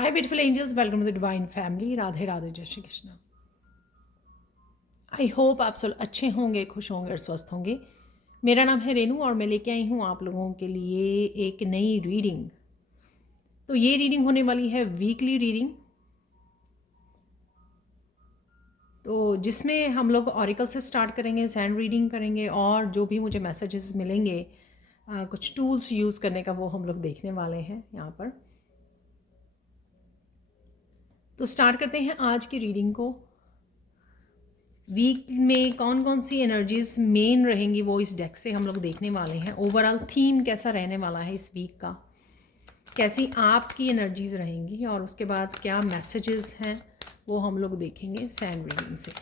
Hi beautiful angels, welcome to the divine family. Radhe Radhe, जय Shri Krishna. I hope आप सब अच्छे होंगे, खुश होंगे और स्वस्थ होंगे। मेरा नाम है रेनू और मैं लेके आई हूँ आप लोगों के लिए एक नई रीडिंग। तो ये रीडिंग होने वाली है वीकली रीडिंग, तो जिसमें हम लोग ऑरिकल से स्टार्ट करेंगे, सैंड रीडिंग करेंगे और जो भी मुझे मैसेजेस मिलेंगे, कुछ टूल्स यूज़ करने का वो हम लोग देखने वाले हैं यहाँ पर। तो स्टार्ट करते हैं आज की रीडिंग को। वीक में कौन कौन सी एनर्जीज मेन रहेंगी वो इस डेक से हम लोग देखने वाले हैं। ओवरऑल थीम कैसा रहने वाला है इस वीक का, कैसी आपकी एनर्जीज रहेंगी और उसके बाद क्या मैसेजेस हैं वो हम लोग देखेंगे सैंड रीडिंग से।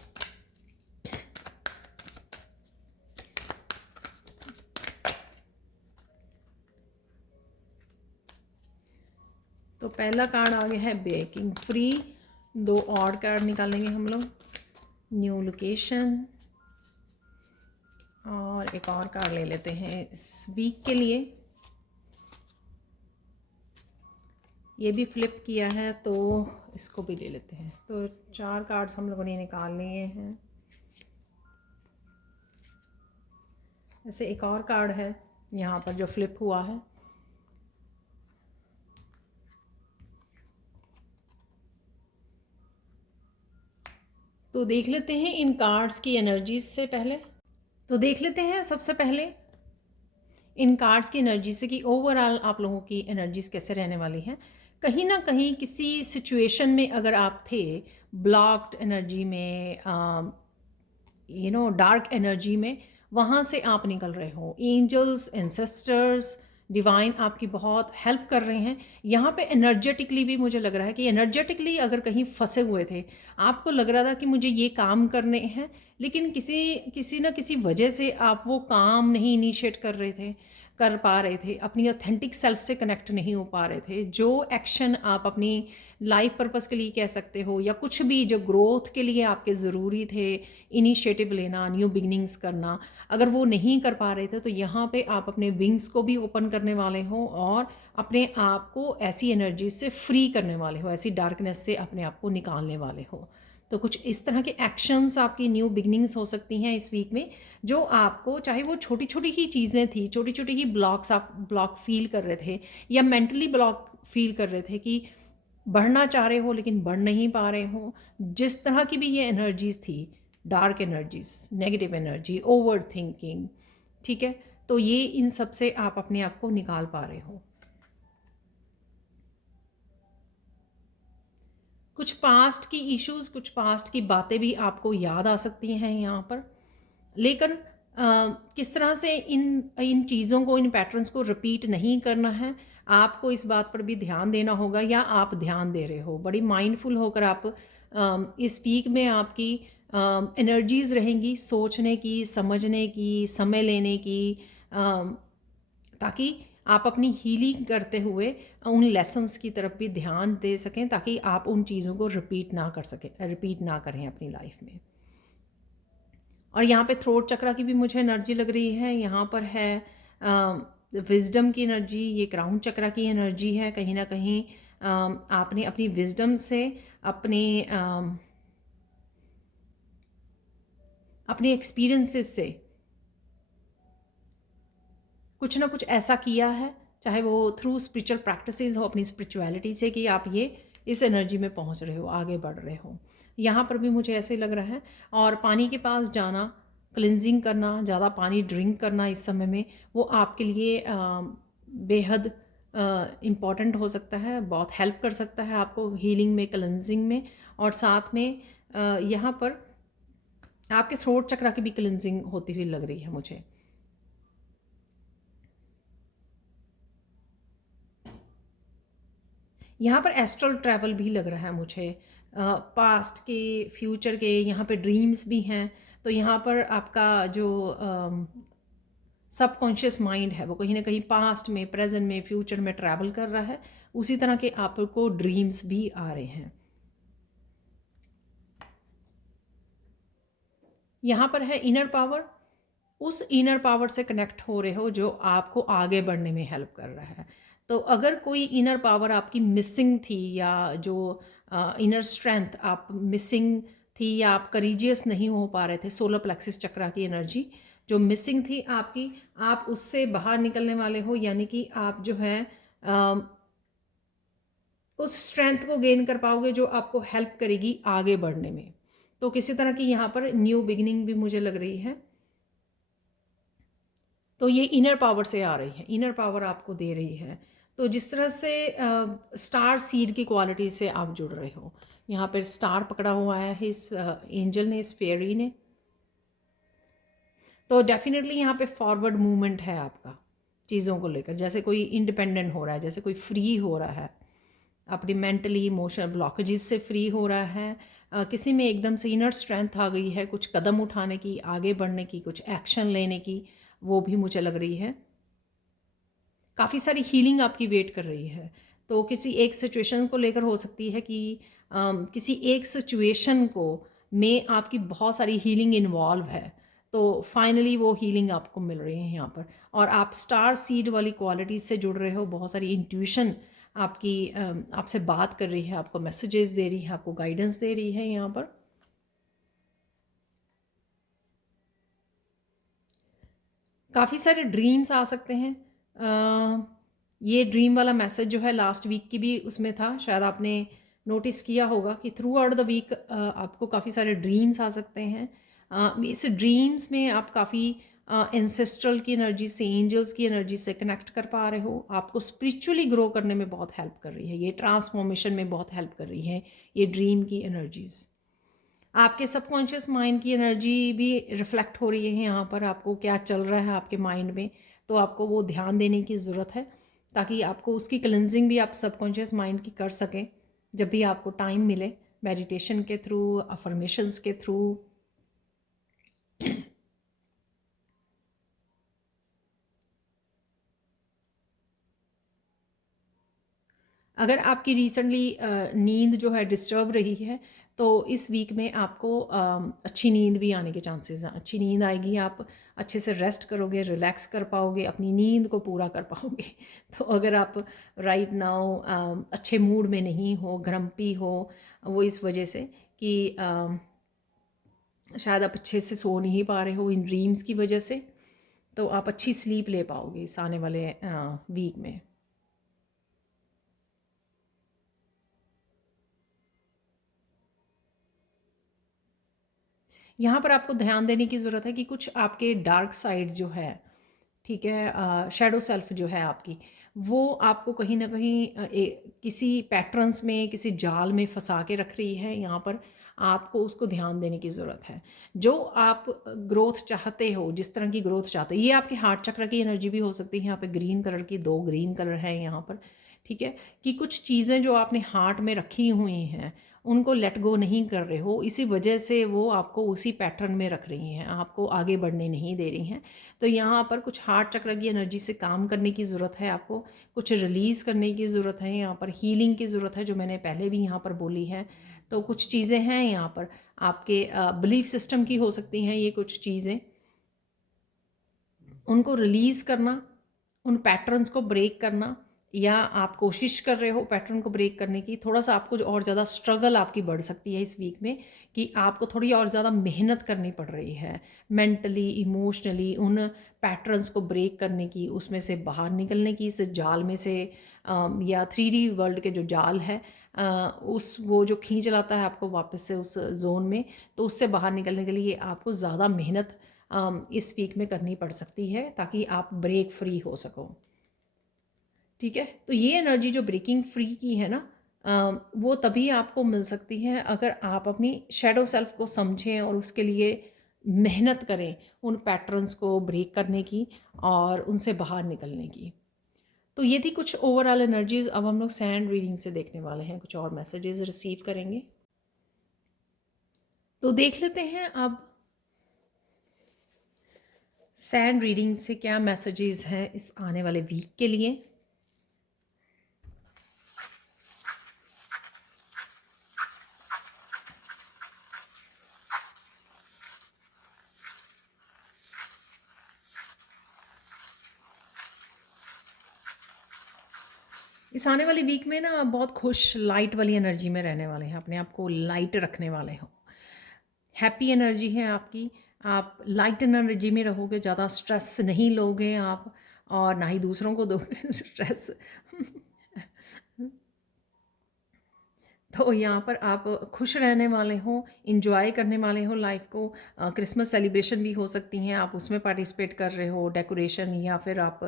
तो पहला कार्ड आ गया है ब्रेकिंग फ्री। दो और कार्ड निकालेंगे हम लोग, न्यू लोकेशन, और एक और कार्ड ले लेते हैं इस वीक के लिए। ये भी फ्लिप किया है तो इसको भी ले लेते हैं। तो 4 कार्ड्स हम लोगों ने निकाल लिए हैं। ऐसे एक और कार्ड है यहाँ पर जो फ्लिप हुआ है। तो देख लेते हैं इन कार्ड्स की एनर्जीज से पहले। तो देख लेते हैं सबसे पहले इन कार्ड्स की एनर्जी से कि ओवरऑल आप लोगों की एनर्जीज कैसे रहने वाली हैं। कहीं ना कहीं किसी सिचुएशन में अगर आप थे, ब्लॉक्ड एनर्जी में, डार्क एनर्जी में, वहाँ से आप निकल रहे हो। एंजल्स, एंसेस्टर्स, डिवाइन आपकी बहुत हेल्प कर रहे हैं। यहाँ पे एनर्जेटिकली भी मुझे लग रहा है कि एनर्जेटिकली अगर कहीं फंसे हुए थे, आपको लग रहा था कि मुझे ये काम करने हैं, लेकिन किसी न किसी वजह से आप वो काम नहीं इनिशिएट कर पा रहे थे, अपनी ऑथेंटिक सेल्फ से कनेक्ट नहीं हो पा रहे थे। जो एक्शन आप अपनी लाइफ पर्पस के लिए कह सकते हो या कुछ भी जो ग्रोथ के लिए आपके ज़रूरी थे, इनिशिएटिव लेना, न्यू बिगनिंग्स करना, अगर वो नहीं कर पा रहे थे तो यहाँ पे आप अपने विंग्स को भी ओपन करने वाले हो और अपने आप को ऐसी एनर्जी से फ्री करने वाले हो, ऐसी डार्कनेस से अपने आप को निकालने वाले हो। तो कुछ इस तरह के एक्शंस आपकी न्यू बिगनिंग्स हो सकती हैं इस वीक में, जो आपको, चाहे वो छोटी छोटी ही चीज़ें थी, छोटी छोटी ही ब्लॉक्स आप ब्लॉक फील कर रहे थे या मेंटली ब्लॉक फील कर रहे थे कि बढ़ना चाह रहे हो लेकिन बढ़ नहीं पा रहे हो, जिस तरह की भी ये एनर्जीज थी, dark energies, negative energy, over thinking, ठीक है, तो ये इन सब से आप अपने आप को निकाल पा रहे हो। कुछ पास्ट की इश्यूज, कुछ पास्ट की बातें भी आपको याद आ सकती हैं यहाँ पर, लेकिन किस तरह से इन इन चीज़ों को, इन पैटर्न्स को रिपीट नहीं करना है, आपको इस बात पर भी ध्यान देना होगा या आप ध्यान दे रहे हो। बड़ी माइंडफुल होकर आप इस वीक में आपकी एनर्जीज़ रहेंगी सोचने की, समझने की, समय लेने की, ताकि आप अपनी हीलिंग करते हुए उन लेसन्स की तरफ भी ध्यान दे सकें, ताकि आप उन चीज़ों को रिपीट ना करें अपनी लाइफ में। और यहाँ पे थ्रोट चक्रा की भी मुझे एनर्जी लग रही है। यहाँ पर है विजडम की एनर्जी, ये क्राउन चक्रा की एनर्जी है। कहीं ना कहीं आपने अपनी विजडम से, अपने एक्सपीरियंसेस से कुछ ना कुछ ऐसा किया है, चाहे वो थ्रू स्पिरिचुअल प्रैक्टिसेस हो, अपनी स्पिरिचुअलिटी से, कि आप ये इस एनर्जी में पहुंच रहे हो, आगे बढ़ रहे हो। यहाँ पर भी मुझे ऐसे लग रहा है। और पानी के पास जाना, क्लिनजिंग करना, ज़्यादा पानी ड्रिंक करना इस समय में, वो आपके लिए बेहद इम्पॉर्टेंट हो सकता है, बहुत हेल्प कर सकता है आपको हीलिंग में, क्लिनजिंग में। और साथ में यहाँ पर आपके थ्रोट चक्रा की भी क्लिनजिंग होती हुई लग रही है मुझे। यहाँ पर एस्ट्रल ट्रैवल भी लग रहा है मुझे, पास्ट के, फ्यूचर के, यहाँ पे ड्रीम्स भी हैं। तो यहाँ पर आपका जो सबकॉन्शियस माइंड है वो कहीं ना कहीं पास्ट में, प्रेजेंट में, फ्यूचर में ट्रैवल कर रहा है। उसी तरह के आपको ड्रीम्स भी आ रहे हैं। यहाँ पर है इनर पावर। उस इनर पावर से कनेक्ट हो रहे हो जो आपको आगे बढ़ने में हेल्प कर रहा है। तो अगर कोई इनर पावर आपकी मिसिंग थी, या जो इनर स्ट्रेंथ आप मिसिंग थी, या आप करीजियस नहीं हो पा रहे थे, सोलर प्लेक्सिस चक्रा की एनर्जी जो मिसिंग थी आपकी, आप उससे बाहर निकलने वाले हो। यानी कि आप जो है उस स्ट्रेंथ को गेन कर पाओगे जो आपको हेल्प करेगी आगे बढ़ने में। तो किसी तरह की यहाँ पर न्यू बिगिनिंग भी मुझे लग रही है। तो ये इनर पावर से आ रही है, इनर पावर आपको दे रही है। तो जिस तरह से स्टार सीड की क्वालिटी से आप जुड़ रहे हो, यहाँ पर स्टार पकड़ा हुआ है इस एंजल ने, इस फेयरी ने। तो डेफिनेटली यहाँ पे फॉरवर्ड मूवमेंट है आपका चीज़ों को लेकर, जैसे कोई इंडिपेंडेंट हो रहा है, जैसे कोई फ्री हो रहा है, अपनी मेंटली इमोशनल ब्लॉकेजेस से फ्री हो रहा है। किसी में एकदम से इनर स्ट्रेंथ आ गई है, कुछ कदम उठाने की, आगे बढ़ने की, कुछ एक्शन लेने की, वो भी मुझे लग रही है। काफ़ी सारी हीलिंग आपकी वेट कर रही है। तो किसी एक सिचुएशन को लेकर हो सकती है कि किसी एक सिचुएशन को में आपकी बहुत सारी हीलिंग इन्वॉल्व है। तो फाइनली वो हीलिंग आपको मिल रही है यहाँ पर, और आप स्टार सीड वाली क्वालिटीज़ से जुड़ रहे हो। बहुत सारी इंट्यूशन आपकी आपसे बात कर रही है, आपको मैसेजेस दे रही है, आपको गाइडेंस दे रही है यहाँ पर। काफ़ी सारे ड्रीम्स आ सकते हैं। ये ड्रीम वाला मैसेज जो है लास्ट वीक की भी उसमें था, शायद आपने नोटिस किया होगा कि थ्रू आउट द वीक आपको काफ़ी सारे ड्रीम्स आ सकते हैं। इस ड्रीम्स में आप काफ़ी एंसेस्ट्रल की एनर्जी से, एंजल्स की एनर्जी से कनेक्ट कर पा रहे हो। आपको स्पिरिचुअली ग्रो करने में बहुत हेल्प कर रही है, ये ट्रांसफॉर्मेशन में बहुत हेल्प कर रही है ये ड्रीम की एनर्जीज़। आपके सबकॉन्शियस माइंड की एनर्जी भी रिफ्लेक्ट हो रही है यहाँ पर, आपको क्या चल रहा है आपके माइंड में, तो आपको वो ध्यान देने की ज़रूरत है, ताकि आपको उसकी क्लेंजिंग भी आप सबकॉन्शियस माइंड की कर सकें जब भी आपको टाइम मिले, मेडिटेशन के थ्रू, अफर्मेशंस के थ्रू। अगर आपकी रिसेंटली नींद जो है डिस्टर्ब रही है, तो इस वीक में आपको अच्छी नींद भी आने के चांसेस हैं। अच्छी नींद आएगी, आप अच्छे से रेस्ट करोगे, रिलैक्स कर पाओगे, अपनी नींद को पूरा कर पाओगे। तो अगर आप राइट नाउ अच्छे मूड में नहीं हो, ग्रम्पी हो, वो इस वजह से कि शायद आप अच्छे से सो नहीं पा रहे हो इन ड्रीम्स की वजह से, तो आप अच्छी स्लीप ले पाओगे इस आने वाले वीक में। यहाँ पर आपको ध्यान देने की ज़रूरत है कि कुछ आपके डार्क साइड जो है, ठीक है, शैडो सेल्फ जो है आपकी, वो आपको कहीं ना कहीं किसी पैटर्न्स में, किसी जाल में फंसा के रख रही है। यहाँ पर आपको उसको ध्यान देने की ज़रूरत है। जो आप ग्रोथ चाहते हो, जिस तरह की ग्रोथ चाहते हो, ये आपके हार्ट चक्र की एनर्जी भी हो सकती है। यहाँ पे ग्रीन कलर की 2 ग्रीन कलर है यहाँ पर, ठीक है, कि कुछ चीज़ें जो आपने हार्ट में रखी हुई हैं उनको लेट गो नहीं कर रहे हो, इसी वजह से वो आपको उसी पैटर्न में रख रही हैं, आपको आगे बढ़ने नहीं दे रही हैं। तो यहाँ पर कुछ हार्ट चक्र की एनर्जी से काम करने की ज़रूरत है, आपको कुछ रिलीज़ करने की ज़रूरत है, यहाँ पर हीलिंग की ज़रूरत है, जो मैंने पहले भी यहाँ पर बोली है। तो कुछ चीज़ें हैं यहाँ पर आपके बिलीफ सिस्टम की हो सकती हैं, ये कुछ चीज़ें, उनको रिलीज़ करना, उन पैटर्न्स को ब्रेक करना, या आप कोशिश कर रहे हो पैटर्न को ब्रेक करने की। थोड़ा सा आपको और ज़्यादा स्ट्रगल आपकी बढ़ सकती है इस वीक में, कि आपको थोड़ी और ज़्यादा मेहनत करनी पड़ रही है मेंटली, इमोशनली, उन पैटर्न्स को ब्रेक करने की, उसमें से बाहर निकलने की, इस जाल में से, या 3D वर्ल्ड के जो जाल है, उस वो जो खींच लाता है आपको वापस से उस जोन में, तो उससे बाहर निकलने के लिए आपको ज़्यादा मेहनत इस वीक में करनी पड़ सकती है, ताकि आप ब्रेक फ्री हो सको। ठीक है, तो ये एनर्जी जो ब्रेकिंग फ्री की है ना, वो तभी आपको मिल सकती है अगर आप अपनी शैडो सेल्फ को समझें और उसके लिए मेहनत करें, उन पैटर्न्स को ब्रेक करने की और उनसे बाहर निकलने की। तो ये थी कुछ ओवरऑल एनर्जीज। अब हम लोग सैंड रीडिंग से देखने वाले हैं, कुछ और मैसेजेस रिसीव करेंगे। तो देख लेते हैं अब सैंड रीडिंग से क्या मैसेजेस हैं इस आने वाले वीक के लिए। इस आने वाली वीक में ना बहुत खुश लाइट वाली एनर्जी में रहने वाले हैं, अपने आप को लाइट रखने वाले हो, हैप्पी एनर्जी है आपकी, आप लाइट एनर्जी में रहोगे, ज़्यादा स्ट्रेस नहीं लोगे आप, और ना ही दूसरों को दोगे स्ट्रेस। तो यहाँ पर आप खुश रहने वाले हो, इंजॉय करने वाले हो लाइफ को। क्रिसमस सेलिब्रेशन भी हो सकती हैं, आप उसमें पार्टिसिपेट कर रहे हो, डेकोरेशन, या फिर आप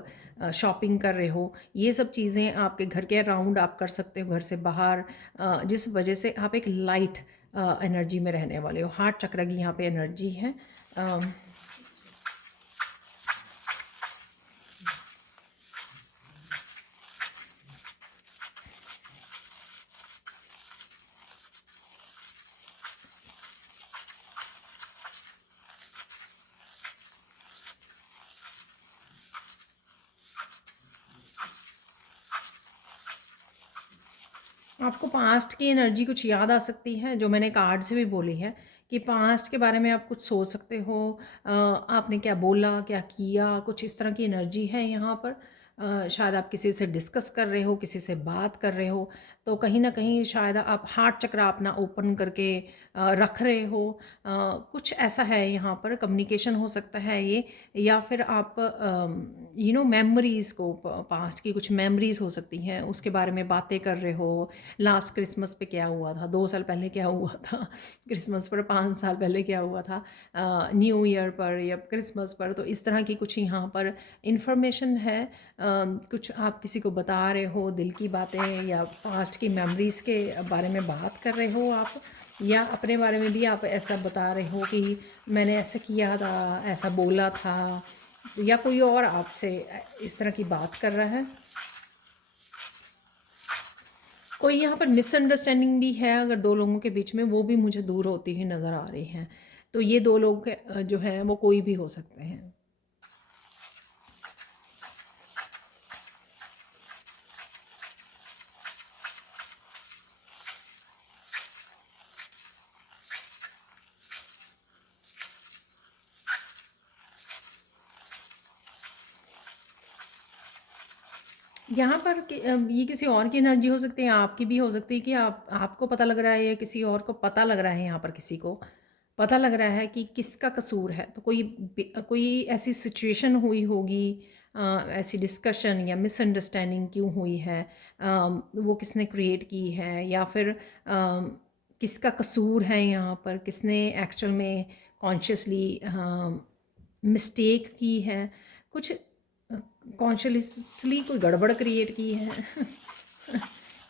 शॉपिंग कर रहे हो। ये सब चीज़ें आपके घर के अराउंड आप कर सकते हो, घर से बाहर, जिस वजह से आप एक लाइट एनर्जी में रहने वाले हो। हार्ट चक्र की यहाँ पे एनर्जी है। आपको पास्ट की एनर्जी कुछ याद आ सकती है, जो मैंने कार्ड से भी बोली है, कि पास्ट के बारे में आप कुछ सोच सकते हो। आपने क्या बोला, क्या किया, कुछ इस तरह की एनर्जी है यहाँ पर। शायद आप किसी से डिस्कस कर रहे हो, किसी से बात कर रहे हो, तो कहीं ना कहीं शायद आप हार्ट चक्र अपना ओपन करके रख रहे हो। कुछ ऐसा है यहाँ पर, कम्युनिकेशन हो सकता है ये, या फिर आप मेमोरीज़ को, पास्ट की कुछ मेमोरीज़ हो सकती हैं, उसके बारे में बातें कर रहे हो। लास्ट क्रिसमस पे क्या हुआ था, 2 साल पहले क्या हुआ था, क्रिसमस पर 5 साल पहले क्या हुआ था, न्यू ईयर पर या क्रिसमस पर। तो इस तरह की कुछ यहाँ पर इंफॉर्मेशन है। कुछ आप किसी को बता रहे हो दिल की बातें, या पास्ट की मेमोरीज़ के बारे में बात कर रहे हो आप, या अपने बारे में भी आप ऐसा बता रहे हो कि मैंने ऐसा किया था, ऐसा बोला था, या कोई और आपसे इस तरह की बात कर रहा है। कोई यहाँ पर मिसअंडरस्टैंडिंग भी है अगर दो लोगों के बीच में, वो भी मुझे दूर होती हुई नज़र आ रही हैं। तो ये दो लोग जो हैं वो कोई भी हो सकते हैं। यहाँ पर ये किसी और की एनर्जी हो सकती है, आपकी भी हो सकती है, कि आपको पता लग रहा है, या किसी और को पता लग रहा है, यहाँ पर किसी को पता लग रहा है कि किसका कसूर है। तो कोई ऐसी सिचुएशन हुई होगी, ऐसी डिस्कशन या मिसअंडरस्टैंडिंग क्यों हुई है, वो किसने क्रिएट की है, या फिर किसका कसूर है यहाँ पर, किसने एक्चुअल में कॉन्शियसली मिस्टेक की है, कुछ कॉन्शियसली कोई गड़बड़ क्रिएट की है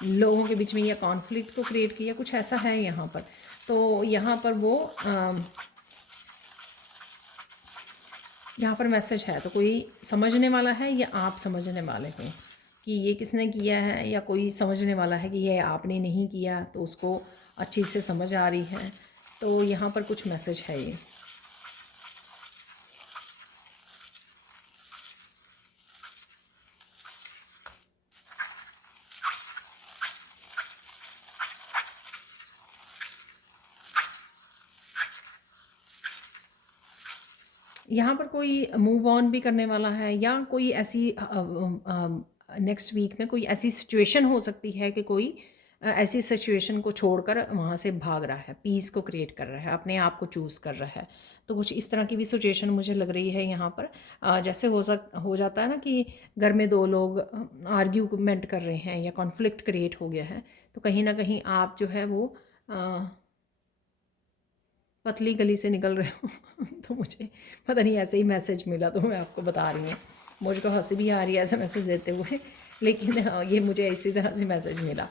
लोगों के बीच में, या कॉन्फ्लिक्ट को क्रिएट किया, कुछ ऐसा है यहाँ पर। तो यहाँ पर वो यहाँ पर मैसेज है, तो कोई समझने वाला है या आप समझने वाले हो कि ये किसने किया है, या कोई समझने वाला है कि ये आपने नहीं किया, तो उसको अच्छी से समझ आ रही है। तो यहाँ पर कुछ मैसेज है ये। यहाँ पर कोई मूव ऑन भी करने वाला है, या कोई ऐसी नेक्स्ट वीक में कोई ऐसी सिचुएशन हो सकती है कि कोई ऐसी सिचुएशन को छोड़कर वहाँ से भाग रहा है, पीस को क्रिएट कर रहा है, अपने आप को चूज़ कर रहा है। तो कुछ इस तरह की भी सिचुएशन मुझे लग रही है यहाँ पर। जैसे हो जाता है ना कि घर में दो लोग आर्ग्यूमेंट कर रहे हैं, या कॉन्फ्लिक्ट क्रिएट हो गया है, तो कहीं ना कहीं आप जो है वो पतली गली से निकल रहे हो तो मुझे पता नहीं, ऐसे ही मैसेज मिला तो मैं आपको बता रही हूँ। मुझको हंसी भी आ रही है ऐसा मैसेज देते हुए, लेकिन ये मुझे इसी तरह से मैसेज मिला।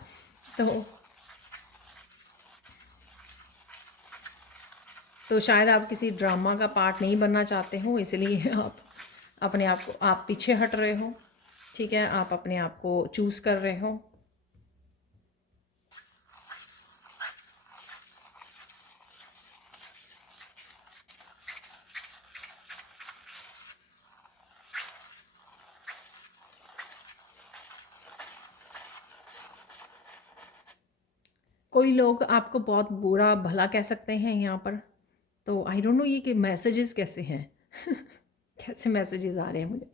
तो शायद आप किसी ड्रामा का पार्ट नहीं बनना चाहते हो, इसलिए आप अपने आप को, आप पीछे हट रहे हो। ठीक है, आप अपने आप को चूज़ कर रहे हो। कोई लोग आपको बहुत बुरा भला कह सकते हैं यहाँ पर। तो आई डोंट नो ये कि मैसेजेस कैसे हैं कैसे मैसेजेस आ रहे हैं मुझे।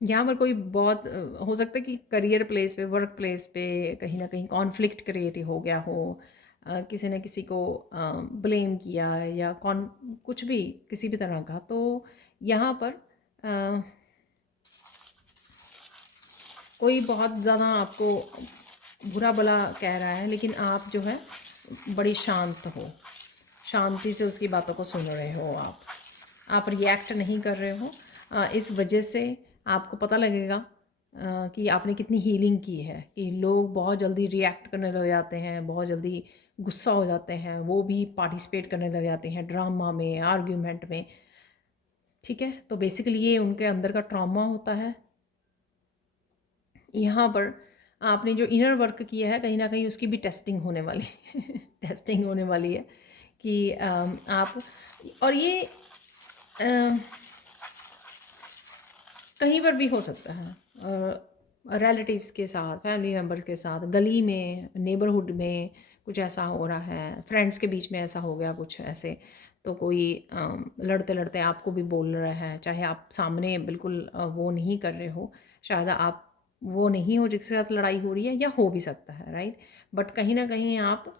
यहाँ पर कोई बहुत हो सकता है कि करियर प्लेस पे, वर्क प्लेस पे कहीं ना कहीं कॉन्फ्लिक्ट क्रिएट हो गया हो, किसी ने किसी को ब्लेम किया या कौन कुछ भी किसी भी तरह का, तो यहाँ पर अ, कोई बहुत ज़्यादा आपको बुरा भला कह रहा है, लेकिन आप जो है बड़ी शांत हो, शांति से उसकी बातों को सुन रहे हो, आप रिएक्ट नहीं कर रहे हो। इस वजह से आपको पता लगेगा कि आपने कितनी हीलिंग की है। कि लोग बहुत जल्दी रिएक्ट करने लग जाते हैं, बहुत जल्दी गुस्सा हो जाते हैं, वो भी पार्टिसिपेट करने लग जाते हैं ड्रामा में, आर्ग्यूमेंट में। ठीक है, तो बेसिकली ये उनके अंदर का ट्रॉमा होता है। यहाँ पर आपने जो इनर वर्क किया है, कहीं ना कहीं उसकी भी टेस्टिंग होने वाली टेस्टिंग होने वाली है कि आप, और ये कहीं पर भी हो सकता है, रिलेटिव्स के साथ, फैमिली मेम्बर्स के साथ, गली में, नेबरहुड में कुछ ऐसा हो रहा है, फ्रेंड्स के बीच में ऐसा हो गया कुछ ऐसे, तो कोई लड़ते लड़ते आपको भी बोल रहा है, चाहे आप सामने बिल्कुल वो नहीं कर रहे हो, शायद आप वो नहीं हो जिसके साथ लड़ाई हो रही है, या हो भी सकता है, राइट। बट कहीं ना कहीं आप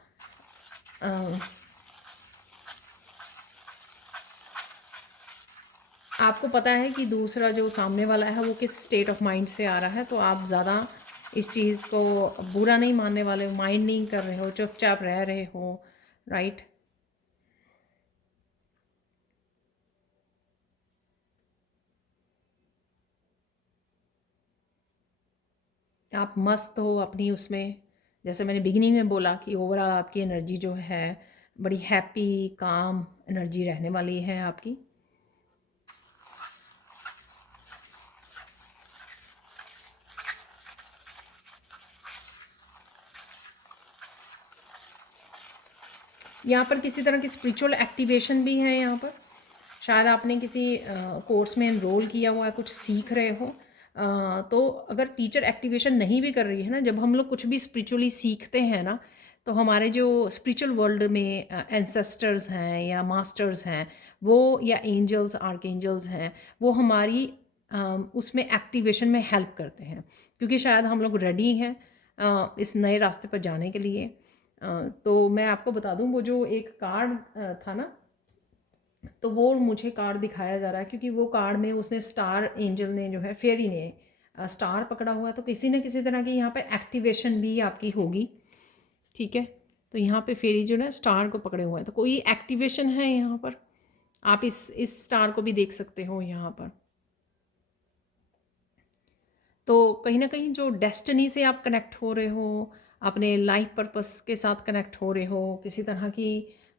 आपको पता है कि दूसरा जो सामने वाला है वो किस स्टेट ऑफ माइंड से आ रहा है, तो आप ज़्यादा इस चीज़ को बुरा नहीं मानने वाले हो, माइंड नहीं कर रहे हो, चुपचाप रह रहे हो, राइट। आप मस्त हो अपनी उसमें, जैसे मैंने बिगिनिंग में बोला कि ओवरऑल आपकी एनर्जी जो है बड़ी हैप्पी काम एनर्जी रहने वाली है आपकी। यहाँ पर किसी तरह की स्पिरिचुअल एक्टिवेशन भी है यहाँ पर, शायद आपने किसी कोर्स में एनरोल किया हुआ है, कुछ सीख रहे हो, तो अगर टीचर एक्टिवेशन नहीं भी कर रही है ना, जब हम लोग कुछ भी स्पिरिचुअली सीखते हैं ना, तो हमारे जो स्पिरिचुअल वर्ल्ड में एंसेस्टर्स हैं या मास्टर्स हैं, वो या एंजल्स आर्कएंजल्स हैं, वो हमारी उसमें एक्टिवेशन में हेल्प करते हैं, क्योंकि शायद हम लोग रेडी हैं इस नए रास्ते पर जाने के लिए। तो मैं आपको बता दूं, वो जो एक कार्ड था ना, तो वो मुझे कार्ड दिखाया जा रहा है, क्योंकि वो कार्ड में उसने स्टार एंजल ने जो है, फेरी ने स्टार पकड़ा हुआ है, तो किसी न किसी तरह की यहाँ पे एक्टिवेशन भी आपकी होगी। ठीक है, तो यहाँ पे फेरी जो है स्टार को पकड़े हुए हैं, तो कोई एक्टिवेशन है यहाँ पर। आप इस स्टार को भी देख सकते हो यहाँ पर। तो कहीं ना कहीं जो डेस्टिनी से आप कनेक्ट हो रहे हो, अपने लाइफ पर्पस के साथ कनेक्ट हो रहे हो, किसी तरह की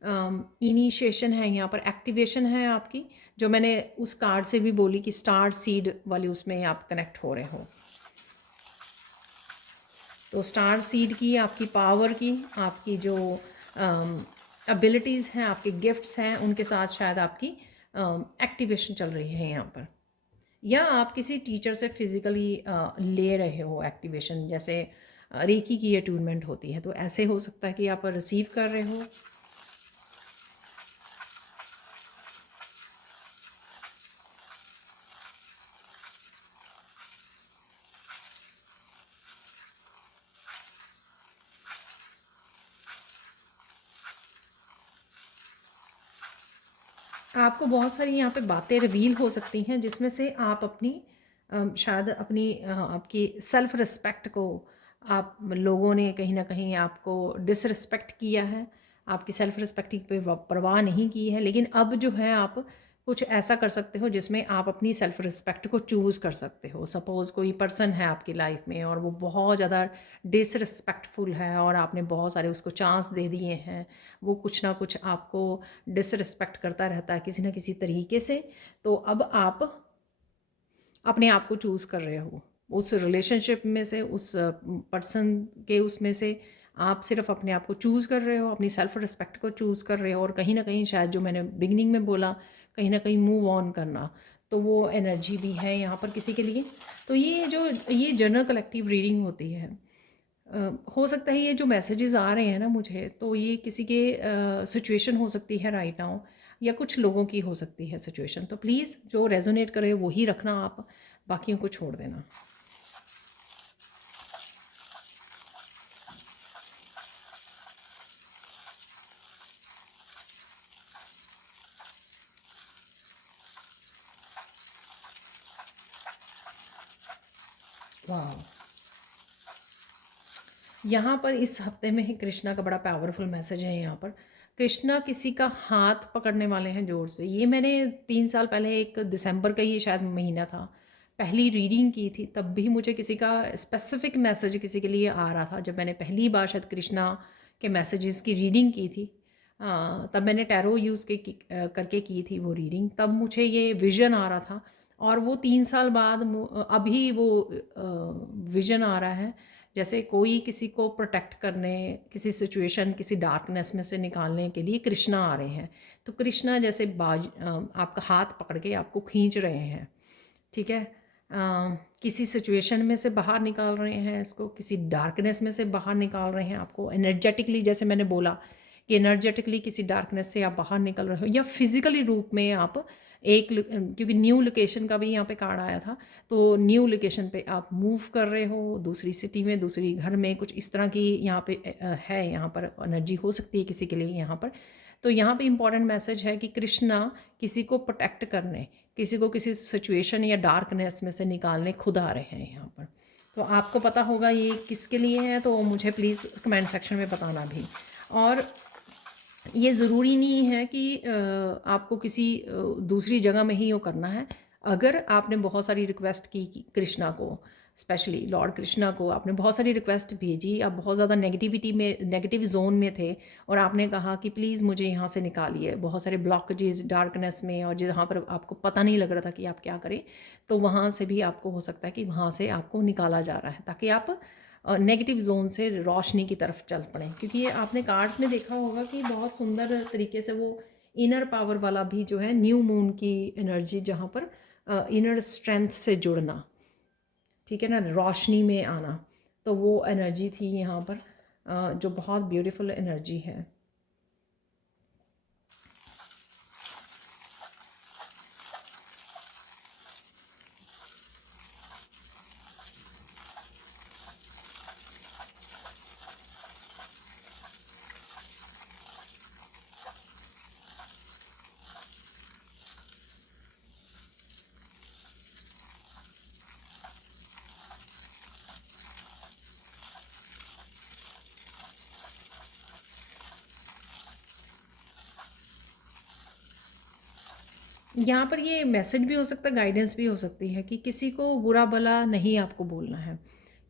इनिशिएशन है यहाँ पर, एक्टिवेशन है आपकी, जो मैंने उस कार्ड से भी बोली कि स्टार सीड वाली, उसमें आप कनेक्ट हो रहे हो। तो स्टार सीड की, आपकी पावर की, आपकी जो एबिलिटीज़ हैं, आपके गिफ्ट्स हैं, उनके साथ शायद आपकी एक्टिवेशन चल रही है यहाँ पर, या आप किसी टीचर से फिज़िकली ले रहे हो एक्टिवेशन, जैसे रेकी की अटूनमेंट होती है, तो ऐसे हो सकता है कि आप रिसीव कर रहे हो। आपको बहुत सारी यहाँ पे बातें रिवील हो सकती हैं, जिसमें से आप अपनी शायद अपनी आपकी सेल्फ रिस्पेक्ट को, आप लोगों ने कहीं ना कहीं आपको डिसरिस्पेक्ट किया है, आपकी सेल्फ रिस्पेक्ट की पे परवाह नहीं की है, लेकिन अब जो है आप कुछ ऐसा कर सकते हो जिसमें आप अपनी सेल्फ रिस्पेक्ट को चूज़ कर सकते हो। सपोज़ कोई पर्सन है आपकी लाइफ में और वो बहुत ज़्यादा डिसरिस्पेक्टफुल है, और आपने बहुत सारे उसको चांस दे दिए हैं, वो कुछ ना कुछ आपको डिसरिस्पेक्ट करता रहता है किसी ना किसी तरीके से, तो अब आप अपने आप को चूज़ कर रहे हो उस रिलेशनशिप में से, उस पर्सन के उसमें से आप सिर्फ अपने आप को चूज़ कर रहे हो, अपनी सेल्फ रिस्पेक्ट को चूज़ कर रहे हो, और कहीं ना कहीं शायद जो मैंने बिगिनिंग में बोला, कहीं ना कहीं मूव ऑन करना, तो वो एनर्जी भी है यहाँ पर किसी के लिए। तो ये जनरल कलेक्टिव रीडिंग होती है। हो सकता है ये जो मैसेजेस आ रहे हैं ना मुझे, तो ये किसी के सिचुएशन हो सकती है राइट नाउ, या कुछ लोगों की हो सकती है सिचुएशन, तो प्लीज़ जो रेजोनेट करे वही रखना आप। बाकियों को छोड़ देना। वाह, यहाँ पर इस हफ्ते में ही कृष्णा का बड़ा पावरफुल मैसेज है। यहाँ पर कृष्णा किसी का हाथ पकड़ने वाले हैं ज़ोर से। ये मैंने 3 साल पहले, एक दिसंबर का ये शायद महीना था, पहली रीडिंग की थी। तब भी मुझे किसी का स्पेसिफिक मैसेज किसी के लिए आ रहा था। जब मैंने पहली बार शायद कृष्णा के मैसेजेस की रीडिंग की थी, तब मैंने टैरो यूज़ करके की थी वो रीडिंग। तब मुझे ये विज़न आ रहा था, और वो 3 साल बाद अभी वो विज़न आ रहा है जैसे कोई किसी को प्रोटेक्ट करने, किसी सिचुएशन, किसी डार्कनेस में से निकालने के लिए कृष्णा आ रहे हैं। तो कृष्णा जैसे आपका हाथ पकड़ के आपको खींच रहे हैं, ठीक है। किसी सिचुएशन में से बाहर निकाल रहे हैं इसको, किसी डार्कनेस में से बाहर निकाल रहे हैं आपको एनर्जेटिकली। जैसे मैंने बोला कि एनर्जेटिकली किसी डार्कनेस से आप बाहर निकल रहे हो, या फिज़िकली रूप में आप क्योंकि न्यू लोकेशन का भी यहाँ पे कार्ड आया था, तो न्यू लोकेशन पे आप मूव कर रहे हो, दूसरी सिटी में, दूसरी घर में, कुछ इस तरह की यहाँ पे है। यहाँ पर एनर्जी हो सकती है किसी के लिए यहाँ पर। तो यहाँ पे इम्पॉर्टेंट मैसेज है कि कृष्णा किसी को प्रोटेक्ट करने, किसी को किसी सिचुएशन या डार्कनेस में से निकालने खुद आ रहे हैं यहाँ पर। तो आपको पता होगा ये किसके लिए है, तो मुझे प्लीज़ कमेंट सेक्शन में बताना भी। और ये ज़रूरी नहीं है कि आपको किसी दूसरी जगह में ही वो करना है। अगर आपने बहुत सारी रिक्वेस्ट की कृष्णा को, स्पेशली लॉर्ड कृष्णा को आपने बहुत सारी रिक्वेस्ट भेजी, आप बहुत ज़्यादा नेगेटिविटी में, नेगेटिव जोन में थे, और आपने कहा कि प्लीज़ मुझे यहाँ से निकालिए, बहुत सारे ब्लॉकेजेस डार्कनेस में, और जहाँ पर आपको पता नहीं लग रहा था कि आप क्या करें, तो वहाँ से भी आपको हो सकता है कि वहाँ से आपको निकाला जा रहा है, ताकि आप नेगेटिव जोन से रोशनी की तरफ चल पड़ें। क्योंकि ये आपने कार्ड्स में देखा होगा कि बहुत सुंदर तरीके से वो इनर पावर वाला भी जो है, न्यू मून की एनर्जी, जहाँ पर इनर स्ट्रेंथ से जुड़ना, ठीक है ना, रोशनी में आना, तो वो एनर्जी थी यहाँ पर, जो बहुत ब्यूटीफुल एनर्जी है। यहाँ पर ये मैसेज भी हो सकता है, गाइडेंस भी हो सकती है कि किसी को बुरा भला नहीं आपको बोलना है,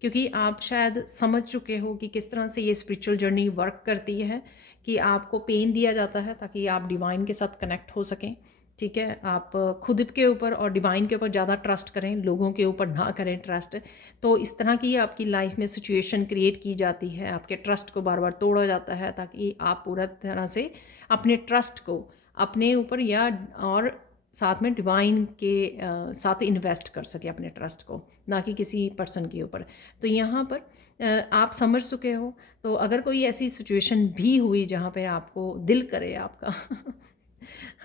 क्योंकि आप शायद समझ चुके हो कि किस तरह से ये स्पिरिचुअल जर्नी वर्क करती है, कि आपको पेन दिया जाता है ताकि आप डिवाइन के साथ कनेक्ट हो सकें, ठीक है। आप खुद के ऊपर और डिवाइन के ऊपर ज़्यादा ट्रस्ट करें, लोगों के ऊपर ना करें ट्रस्ट। तो इस तरह की आपकी लाइफ में सिचुएशन क्रिएट की जाती है, आपके ट्रस्ट को बार बार तोड़ा जाता है, ताकि आप पूरा तरह से अपने ट्रस्ट को अपने ऊपर या और साथ में डिवाइन के साथ इन्वेस्ट कर सके अपने ट्रस्ट को, ना कि किसी पर्सन के ऊपर। तो यहाँ पर आप समझ चुके हो। तो अगर कोई ऐसी सिचुएशन भी हुई जहाँ पे आपको दिल करे आपका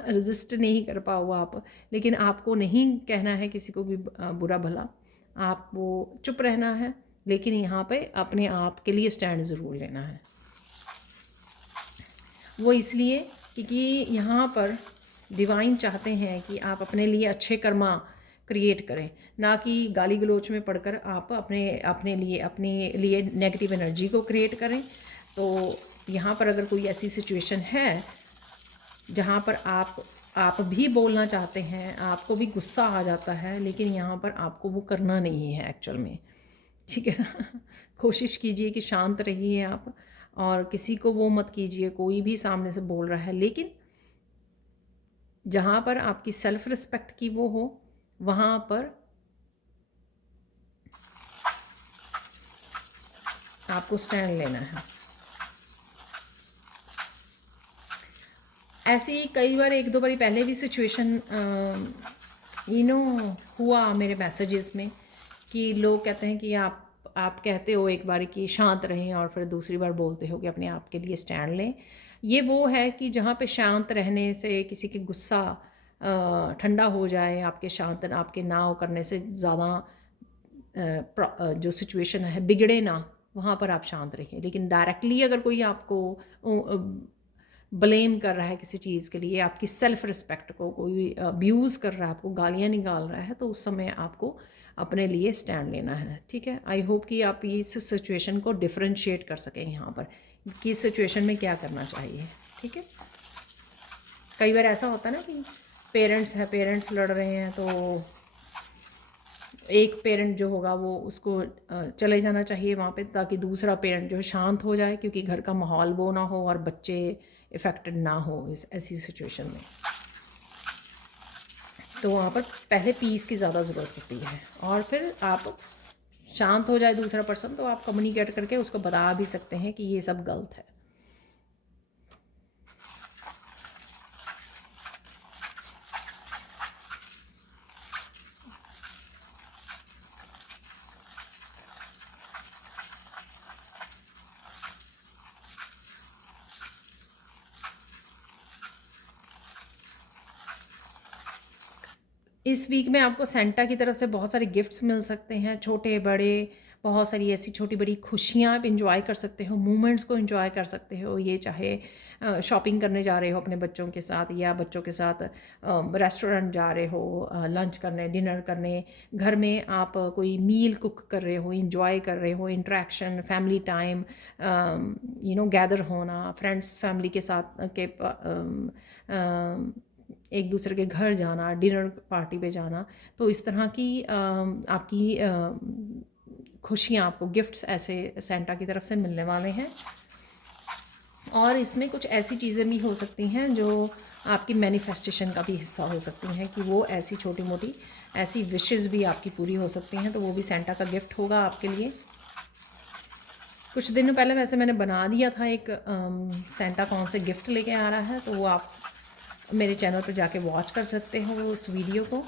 रजिस्ट नहीं कर पाओ आप, लेकिन आपको नहीं कहना है किसी को भी बुरा भला, आप वो चुप रहना है, लेकिन यहाँ पे अपने आप के लिए स्टैंड ज़रूर लेना है। वो इसलिए क्योंकि यहाँ पर डिवाइन चाहते हैं कि आप अपने लिए अच्छे कर्मा क्रिएट करें, ना कि गाली गलोच में पढ़कर आप अपने लिए नेगेटिव एनर्जी को क्रिएट करें। तो यहाँ पर अगर कोई ऐसी सिचुएशन है जहाँ पर आप भी बोलना चाहते हैं, आपको भी गुस्सा आ जाता है, लेकिन यहाँ पर आपको वो करना नहीं है एक्चुअल में, ठीक है ना। कोशिश कीजिए कि शांत रहिए आप, और किसी को वो मत कीजिए, कोई भी सामने से बोल रहा है, लेकिन जहाँ पर आपकी सेल्फ रिस्पेक्ट की वो हो, वहाँ पर आपको स्टैंड लेना है। ऐसे ही कई बार, एक दो बारी पहले भी सिचुएशन हुआ मेरे मैसेजेस में, कि लोग कहते हैं कि आप कहते हो एक बार कि शांत रहें, और फिर दूसरी बार बोलते हो कि अपने आप के लिए स्टैंड लें। ये वो है कि जहाँ पे शांत रहने से किसी के गुस्सा ठंडा हो जाए, आपके शांत आपके ना हो करने से ज़्यादा जो सिचुएशन है बिगड़े ना, वहाँ पर आप शांत रहिए। लेकिन डायरेक्टली अगर कोई आपको ब्लेम कर रहा है किसी चीज़ के लिए, आपकी सेल्फ रिस्पेक्ट को कोई अब्यूज़ कर रहा है, आपको गालियाँ निकाल रहा है, तो उस समय आपको अपने लिए स्टैंड लेना है। ठीक है, आई होप कि आप इस सिचुएशन को डिफरेंशिएट कर सकें यहाँ पर कि इस सिचुएशन में क्या करना चाहिए। ठीक है, कई बार ऐसा होता है ना कि पेरेंट्स लड़ रहे हैं, तो एक पेरेंट जो होगा वो उसको चले जाना चाहिए वहाँ पे, ताकि दूसरा पेरेंट जो है शांत हो जाए, क्योंकि घर का माहौल वो ना हो और बच्चे इफ़ेक्टेड ना हो इस ऐसी सिचुएशन में। तो वहाँ पर पहले पीस की ज़्यादा ज़रूरत होती है, और फिर आप शांत हो जाए दूसरा पर्सन, तो आप कम्युनिकेट करके उसको बता भी सकते हैं कि ये सब गलत है। इस वीक में आपको सेंटा की तरफ से बहुत सारे गिफ्ट्स मिल सकते हैं, छोटे बड़े, बहुत सारी ऐसी छोटी बड़ी खुशियाँ आप इंजॉय कर सकते हो, मोमेंट्स को इंजॉय कर सकते हो। ये चाहे शॉपिंग करने जा रहे हो अपने बच्चों के साथ, या बच्चों के साथ रेस्टोरेंट जा रहे हो लंच करने, डिनर करने, घर में आप कोई मील कुक कर रहे हो, इंजॉय कर रहे हो, इंटरेक्शन, फैमिली टाइम, गैदर होना, फ्रेंड्स फैमिली के साथ एक दूसरे के घर जाना, डिनर पार्टी पे जाना। तो इस तरह की आपकी खुशियाँ, आपको गिफ्ट्स ऐसे सेंटा की तरफ से मिलने वाले हैं। और इसमें कुछ ऐसी चीज़ें भी हो सकती हैं जो आपकी मैनिफेस्टेशन का भी हिस्सा हो सकती हैं, कि वो ऐसी छोटी मोटी ऐसी विशेस भी आपकी पूरी हो सकती हैं, तो वो भी सेंटा का गिफ्ट होगा आपके लिए। कुछ दिन पहले वैसे मैंने बना दिया था एक सेंटा कौन से गिफ्ट लेके आ रहा है, तो वो आप मेरे चैनल पर जाके वॉच कर सकते हो उस वीडियो को।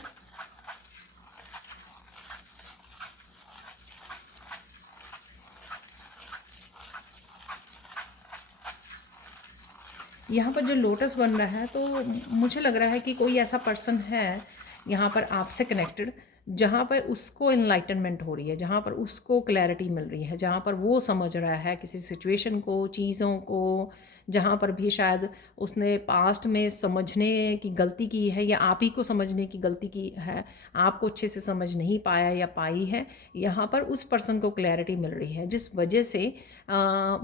यहाँ पर जो लोटस बन रहा है, तो मुझे लग रहा है कि कोई ऐसा पर्सन है यहाँ पर आपसे कनेक्टेड, जहाँ पर उसको इनलाइटनमेंट हो रही है, जहाँ पर उसको क्लैरिटी मिल रही है, जहाँ पर वो समझ रहा है किसी सिचुएशन को, चीज़ों को, जहाँ पर भी शायद उसने पास्ट में समझने की गलती की है, या आप ही को समझने की गलती की है, आपको अच्छे से समझ नहीं पाया या पाई है, यहाँ पर उस पर्सन को क्लैरिटी मिल रही है, जिस वजह से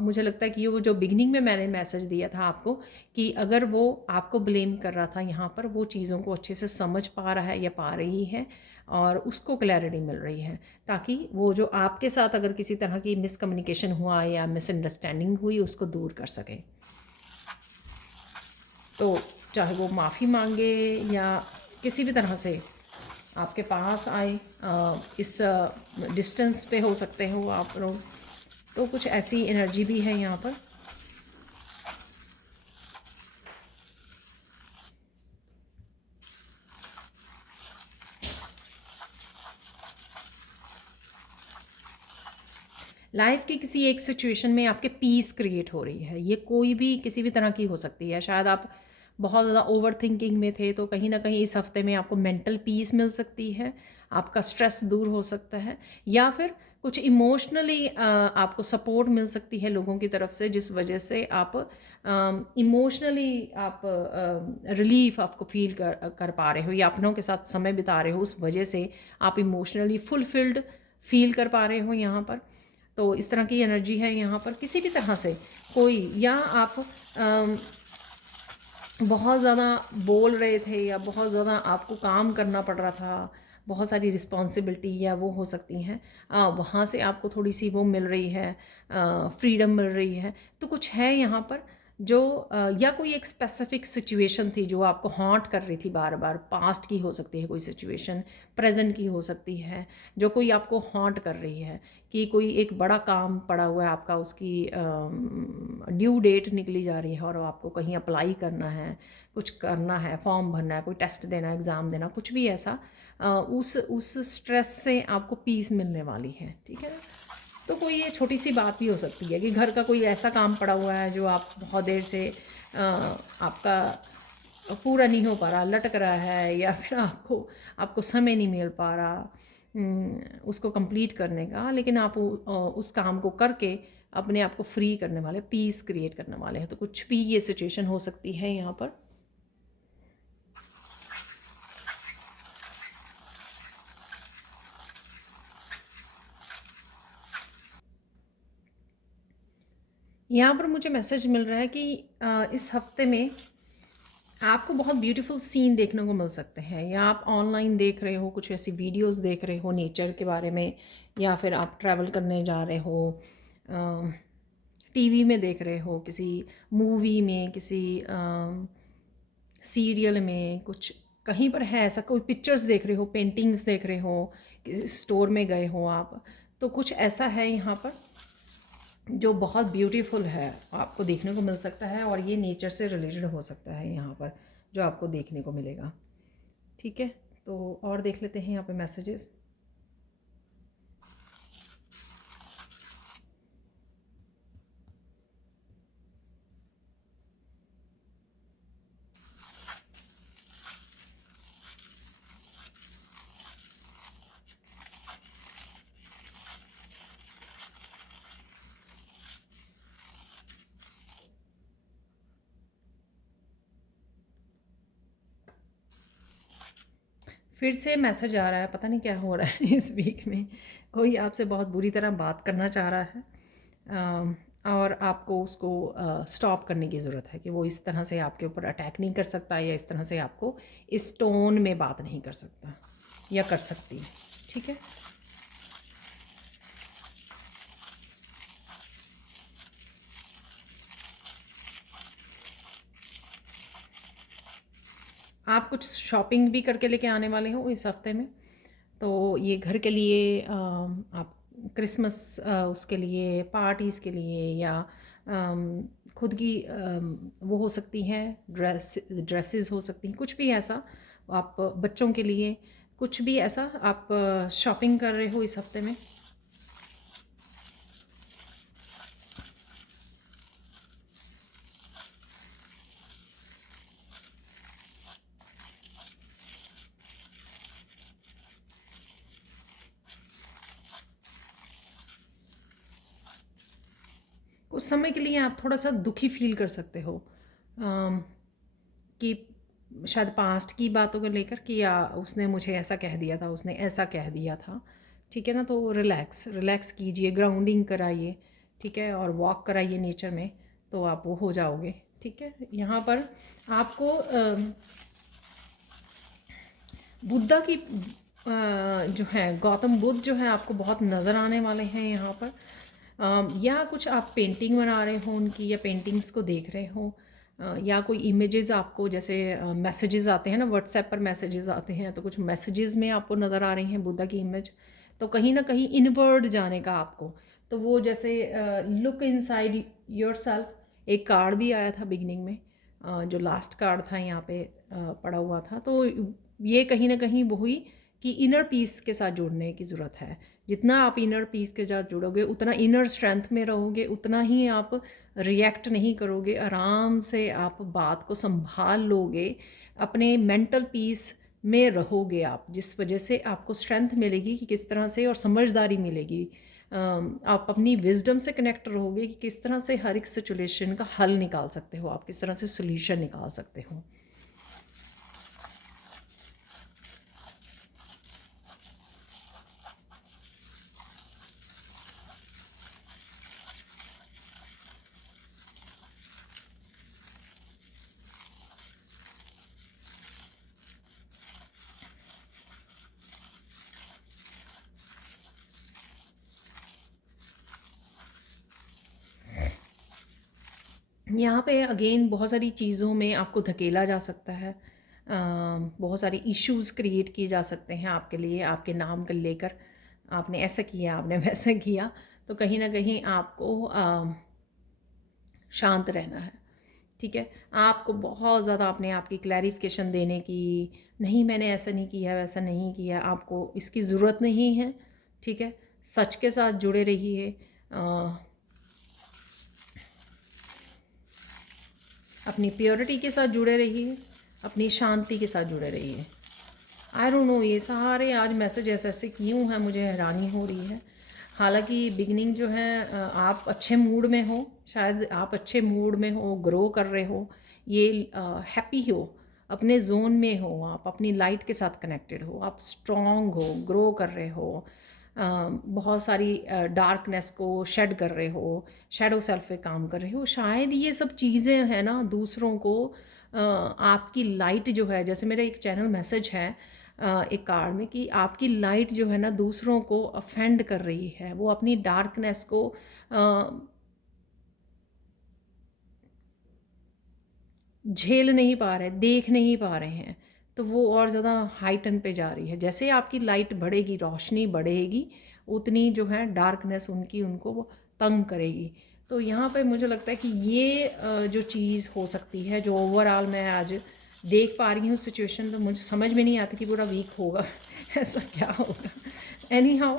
मुझे लगता है कि वो जो बिगिनिंग में मैंने मैसेज दिया था आपको, कि अगर वो आपको ब्लेम कर रहा था, यहाँ पर वो चीज़ों को अच्छे से समझ पा रहा है या पा रही है, और उसको क्लैरिटी मिल रही है, ताकि वो जो आपके साथ अगर किसी तरह की मिसकम्युनिकेशन हुआ या मिसअंडरस्टैंडिंग हुई, उसको दूर कर सके। तो चाहे वो माफ़ी मांगे या किसी भी तरह से आपके पास आए, इस डिस्टेंस पे हो सकते हो आप लोग, तो कुछ ऐसी एनर्जी भी है यहाँ पर। लाइफ की किसी एक सिचुएशन में आपके पीस क्रिएट हो रही है, ये कोई भी किसी भी तरह की हो सकती है। शायद आप बहुत ज़्यादा ओवर थिंकिंग में थे, तो कहीं ना कहीं इस हफ्ते में आपको मेंटल पीस मिल सकती है, आपका स्ट्रेस दूर हो सकता है, या फिर कुछ इमोशनली आपको सपोर्ट मिल सकती है लोगों की तरफ से, जिस वजह से आप इमोशनली आप रिलीफ आपको फील कर पा रहे हो, या अपनों के साथ समय बिता रहे हो, उस वजह से आप इमोशनली फुलफिल्ड फील कर पा रहे हो यहाँ पर। तो इस तरह की एनर्जी है यहाँ पर। किसी भी तरह से कोई, या आप बहुत ज़्यादा बोल रहे थे, या बहुत ज़्यादा आपको काम करना पड़ रहा था, बहुत सारी रिस्पॉन्सिबिलिटी या वो हो सकती हैं, वहाँ से आपको थोड़ी सी वो मिल रही है, फ्रीडम मिल रही है। तो कुछ है यहाँ पर जो या कोई एक स्पेसिफिक सिचुएशन थी जो आपको हॉन्ट कर रही थी बार बार, पास्ट की हो सकती है कोई सिचुएशन, प्रेजेंट की हो सकती है, जो कोई आपको हॉन्ट कर रही है, कि कोई एक बड़ा काम पड़ा हुआ है आपका, उसकी ड्यू डेट निकली जा रही है, और आपको कहीं अप्लाई करना है, कुछ करना है, फॉर्म भरना है, कोई टेस्ट देना, एग्ज़ाम देना, कुछ भी ऐसा, उस स्ट्रेस से आपको पीस मिलने वाली है। ठीक है ना। तो कोई ये छोटी सी बात भी हो सकती है कि घर का कोई ऐसा काम पड़ा हुआ है जो आप बहुत देर से आपका पूरा नहीं हो पा रहा, लटक रहा है, या फिर आपको आपको समय नहीं मिल पा रहा उसको कंप्लीट करने का, लेकिन आप उस काम को करके अपने आप को फ्री करने वाले, पीस क्रिएट करने वाले हैं। तो कुछ भी ये सिचुएशन हो सकती है यहाँ पर। यहाँ पर मुझे मैसेज मिल रहा है कि इस हफ्ते में आपको बहुत ब्यूटीफुल सीन देखने को मिल सकते हैं, या आप ऑनलाइन देख रहे हो, कुछ ऐसी वीडियोस देख रहे हो नेचर के बारे में, या फिर आप ट्रैवल करने जा रहे हो, टीवी में देख रहे हो, किसी मूवी में, किसी सीरियल में, कुछ कहीं पर है ऐसा, कोई पिक्चर्स देख रहे हो, पेंटिंग्स देख रहे हो, किसी स्टोर में गए हो आप, तो कुछ ऐसा है यहाँ पर जो बहुत ब्यूटीफुल है, आपको देखने को मिल सकता है। और ये नेचर से रिलेटेड हो सकता है यहाँ पर जो आपको देखने को मिलेगा। ठीक है, तो और देख लेते हैं यहाँ पे मैसेजेस। फिर से मैसेज आ रहा है, पता नहीं क्या हो रहा है इस वीक में। कोई आपसे बहुत बुरी तरह बात करना चाह रहा है, और आपको उसको स्टॉप करने की ज़रूरत है कि वो इस तरह से आपके ऊपर अटैक नहीं कर सकता, या इस तरह से आपको इस टोन में बात नहीं कर सकता या कर सकती। ठीक है, आप कुछ शॉपिंग भी करके लेके आने वाले हो इस हफ्ते में, तो ये घर के लिए आप क्रिसमस उसके लिए, पार्टीज़ के लिए, या खुद की वो हो सकती हैं, ड्रेसेस हो सकती हैं, कुछ भी ऐसा आप बच्चों के लिए, कुछ भी ऐसा आप शॉपिंग कर रहे हो इस हफ्ते में। कुछ समय के लिए आप थोड़ा सा दुखी फील कर सकते हो, कि शायद पास्ट की बातों को लेकर कि या उसने मुझे ऐसा कह दिया था, उसने ऐसा कह दिया था। ठीक है ना, तो रिलैक्स रिलैक्स कीजिए, ग्राउंडिंग कराइए, ठीक है, और वॉक कराइए नेचर में, तो आप वो हो जाओगे। ठीक है, यहाँ पर आपको बुद्धा की जो है, गौतम बुद्ध जो है आपको बहुत नज़र आने वाले हैं यहाँ पर, या कुछ आप पेंटिंग बना रहे हो उनकी, या पेंटिंग्स को देख रहे हो, या कोई इमेजेस आपको, जैसे मैसेजेस आते हैं ना, व्हाट्सएप पर मैसेजेस आते हैं, तो कुछ मैसेजेस में आपको नज़र आ रही हैं बुद्धा की इमेज, तो कहीं ना कहीं इनवर्ड जाने का आपको, तो वो जैसे लुक इनसाइड योर सेल्फ, एक कार्ड भी आया था बिगिनिंग में, जो लास्ट कार्ड था यहाँ पे पड़ा हुआ था, तो ये कहीं ना कहीं वही कि इनर पीस के साथ जुड़ने की ज़रूरत है। जितना आप इनर पीस के साथ जुड़ोगे, उतना इनर स्ट्रेंथ में रहोगे, उतना ही आप रिएक्ट नहीं करोगे, आराम से आप बात को संभाल लोगे, अपने मेंटल पीस में रहोगे आप, जिस वजह से आपको स्ट्रेंथ मिलेगी कि किस तरह से, और समझदारी मिलेगी, आप अपनी विजडम से कनेक्ट रहोगे कि किस तरह से हर एक सिचुएशन का हल निकाल सकते हो, आप किस तरह से सोल्यूशन निकाल सकते हो। यहाँ पे अगेन बहुत सारी चीज़ों में आपको धकेला जा सकता है, बहुत सारे इश्यूज क्रिएट किए जा सकते हैं आपके लिए, आपके नाम को लेकर, आपने ऐसा किया, आपने वैसा किया, तो कहीं ना कहीं आपको शांत रहना है। ठीक है, आपको बहुत ज़्यादा अपने आप की क्लैरिफिकेशन देने की, नहीं मैंने ऐसा नहीं किया, वैसा नहीं किया, आपको इसकी ज़रूरत नहीं है। ठीक है, सच के साथ जुड़े रहिए, अपनी प्योरिटी के साथ जुड़े रहिए, अपनी शांति के साथ जुड़े रहिए। आई डोंट नो ये सारे आज मैसेज ऐसे ऐसे क्यों हैं, मुझे हैरानी हो रही है। हालांकि बिगनिंग जो है आप अच्छे मूड में हो, शायद आप अच्छे मूड में हो, ग्रो कर रहे हो, ये हैप्पी हो, अपने जोन में हो, आप अपनी लाइट के साथ कनेक्टेड हो, आप स्ट्रॉन्ग हो, ग्रो कर रहे हो, बहुत सारी डार्कनेस को शेड कर रहे हो, शेडो सेल्फ पे काम कर रहे हो। शायद ये सब चीज़ें हैं ना दूसरों को आपकी लाइट जो है, जैसे मेरा एक चैनल मैसेज है एक कार्ड में कि आपकी लाइट जो है ना दूसरों को अफेंड कर रही है, वो अपनी डार्कनेस को झेल नहीं पा रहे, देख नहीं पा रहे हैं, तो वो और ज़्यादा हाइटन पे जा रही है। जैसे आपकी लाइट बढ़ेगी, रोशनी बढ़ेगी, उतनी जो है डार्कनेस उनकी उनको वो तंग करेगी। तो यहाँ पे मुझे लगता है कि ये जो चीज़ हो सकती है, जो ओवरऑल मैं आज देख पा रही हूँ सिचुएशन, तो मुझे समझ में नहीं आती कि पूरा वीक होगा ऐसा क्या होगा। एनी हाउ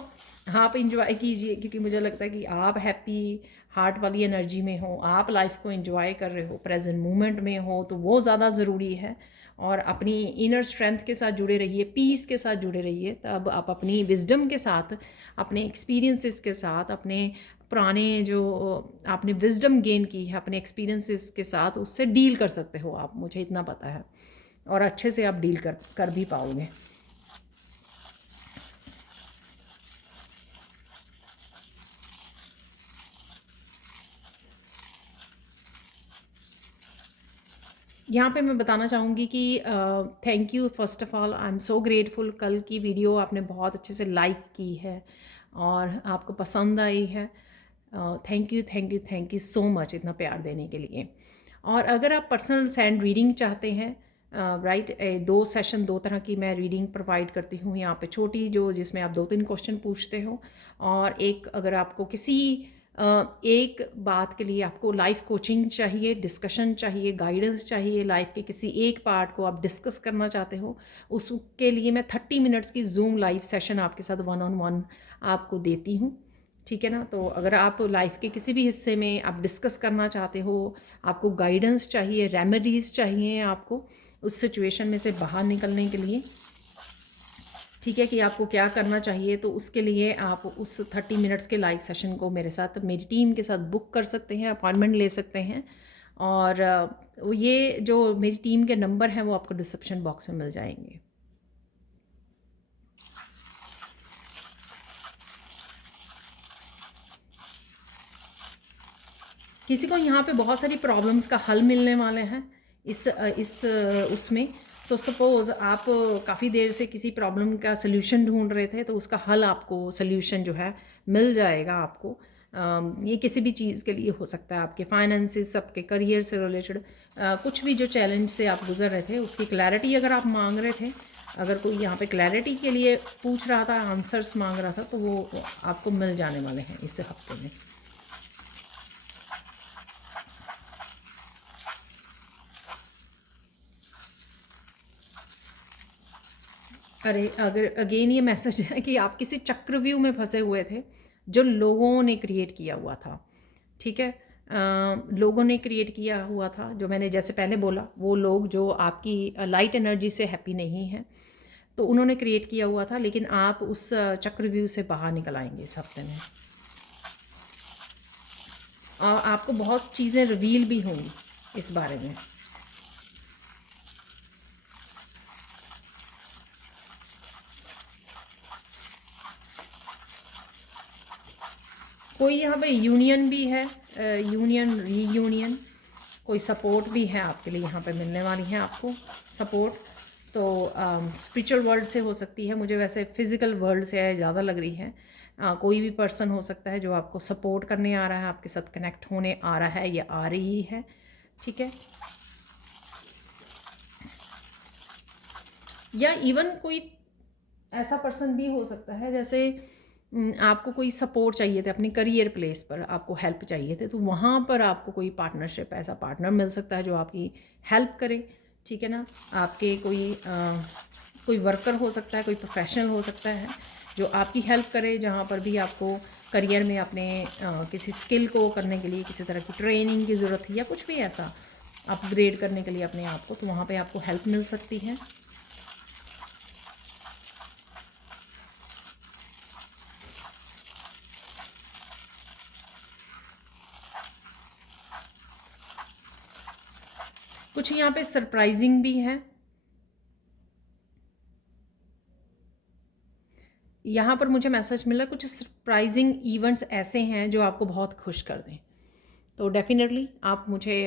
आप इंजॉय कीजिए, क्योंकि मुझे लगता है कि आप हैप्पी हार्ट वाली एनर्जी में हो, आप लाइफ को एंजॉय कर रहे हो, प्रेजेंट मोमेंट में हो, तो वो ज़्यादा ज़रूरी है। और अपनी इनर स्ट्रेंथ के साथ जुड़े रहिए, पीस के साथ जुड़े रहिए, तब आप अपनी विजडम के साथ, अपने एक्सपीरियंसेस के साथ, अपने पुराने जो आपने विजडम गेन की है अपने एक्सपीरियंसेस के साथ, उससे डील कर सकते हो आप, मुझे इतना पता है, और अच्छे से आप डील कर भी पाओगे। यहाँ पे मैं बताना चाहूँगी कि thank you first of all, I am so grateful. कल की वीडियो आपने बहुत अच्छे से लाइक की है और आपको पसंद आई है। Thank you thank you thank you so much इतना प्यार देने के लिए। और अगर आप पर्सनल सैंड रीडिंग चाहते हैं, राइट, 2 सेशन 2 तरह की मैं रीडिंग प्रोवाइड करती हूँ यहाँ पे, छोटी जो जिसमें आप 2-3 क्वेश्चन पूछते हो, और एक अगर आपको किसी एक बात के लिए आपको लाइफ कोचिंग चाहिए, डिस्कशन चाहिए, गाइडेंस चाहिए, लाइफ के किसी एक पार्ट को आप डिस्कस करना चाहते हो, उसके लिए मैं 30 मिनट्स की जूम लाइव सेशन आपके साथ 1-on-1 आपको देती हूँ। ठीक है ना। तो अगर आप लाइफ के किसी भी हिस्से में आप डिस्कस करना चाहते हो, आपको गाइडेंस चाहिए, रेमेडीज़ चाहिए आपको उस सिचुएशन में से बाहर निकलने के लिए, ठीक है, कि आपको क्या करना चाहिए, तो उसके लिए आप उस 30 मिनट्स के लाइव सेशन को मेरे साथ, मेरी टीम के साथ बुक कर सकते हैं, अपॉइंटमेंट ले सकते हैं। और ये जो मेरी टीम के नंबर हैं वो आपको डिस्क्रिप्शन बॉक्स में मिल जाएंगे। किसी को यहाँ पे बहुत सारी प्रॉब्लम्स का हल मिलने वाले हैं इस उसमें। सो सपोज़ आप काफ़ी देर से किसी प्रॉब्लम का सल्यूशन ढूंढ रहे थे, तो उसका हल आपको, सल्यूशन जो है मिल जाएगा आपको। ये किसी भी चीज़ के लिए हो सकता है, आपके फाइनेंसिस, आपके करियर से रिलेटेड कुछ भी जो चैलेंज से आप गुजर रहे थे, उसकी क्लैरिटी अगर आप मांग रहे थे, अगर कोई यहाँ पे क्लैरिटी के लिए पूछ रहा था, आंसर्स मांग रहा था, तो वो आपको मिल जाने वाले हैं इस हफ्ते में। अरे अगर अगेन ये मैसेज है कि आप किसी चक्रव्यूह में फंसे हुए थे जो लोगों ने क्रिएट किया हुआ था। ठीक है, लोगों ने क्रिएट किया हुआ था, जो मैंने जैसे पहले बोला, वो लोग जो आपकी लाइट एनर्जी से हैप्पी नहीं हैं, तो उन्होंने क्रिएट किया हुआ था, लेकिन आप उस चक्रव्यूह से बाहर निकल आएंगे इस हफ्ते में। और आपको बहुत चीज़ें रिवील भी होंगी इस बारे में। कोई यहाँ पे यूनियन भी है, यूनियन, रीयूनियन, कोई सपोर्ट भी है आपके लिए, यहाँ पे मिलने वाली है आपको सपोर्ट। तो स्पिरिचुअल वर्ल्ड से हो सकती है, मुझे वैसे फिज़िकल वर्ल्ड से ज़्यादा लग रही है। कोई भी पर्सन हो सकता है जो आपको सपोर्ट करने आ रहा है, आपके साथ कनेक्ट होने आ रहा है या आ रही है। ठीक है, या इवन कोई ऐसा पर्सन भी हो सकता है, जैसे आपको कोई सपोर्ट चाहिए थे अपने करियर प्लेस पर, आपको हेल्प चाहिए थे, तो वहाँ पर आपको कोई पार्टनरशिप, ऐसा पार्टनर मिल सकता है जो आपकी हेल्प करे। ठीक है ना, आपके कोई वर्कर हो सकता है, कोई प्रोफेशनल हो सकता है जो आपकी हेल्प करे, जहाँ पर भी आपको करियर में अपने किसी स्किल को करने के लिए किसी तरह की ट्रेनिंग की ज़रूरत है या कुछ भी ऐसा, अपग्रेड करने के लिए अपने आप को, तो वहाँ पे आपको हेल्प मिल सकती है। कुछ यहाँ पे सरप्राइजिंग भी है। यहाँ पर मुझे मैसेज मिला कुछ सरप्राइजिंग इवेंट्स ऐसे हैं जो आपको बहुत खुश कर दें। तो डेफिनेटली आप मुझे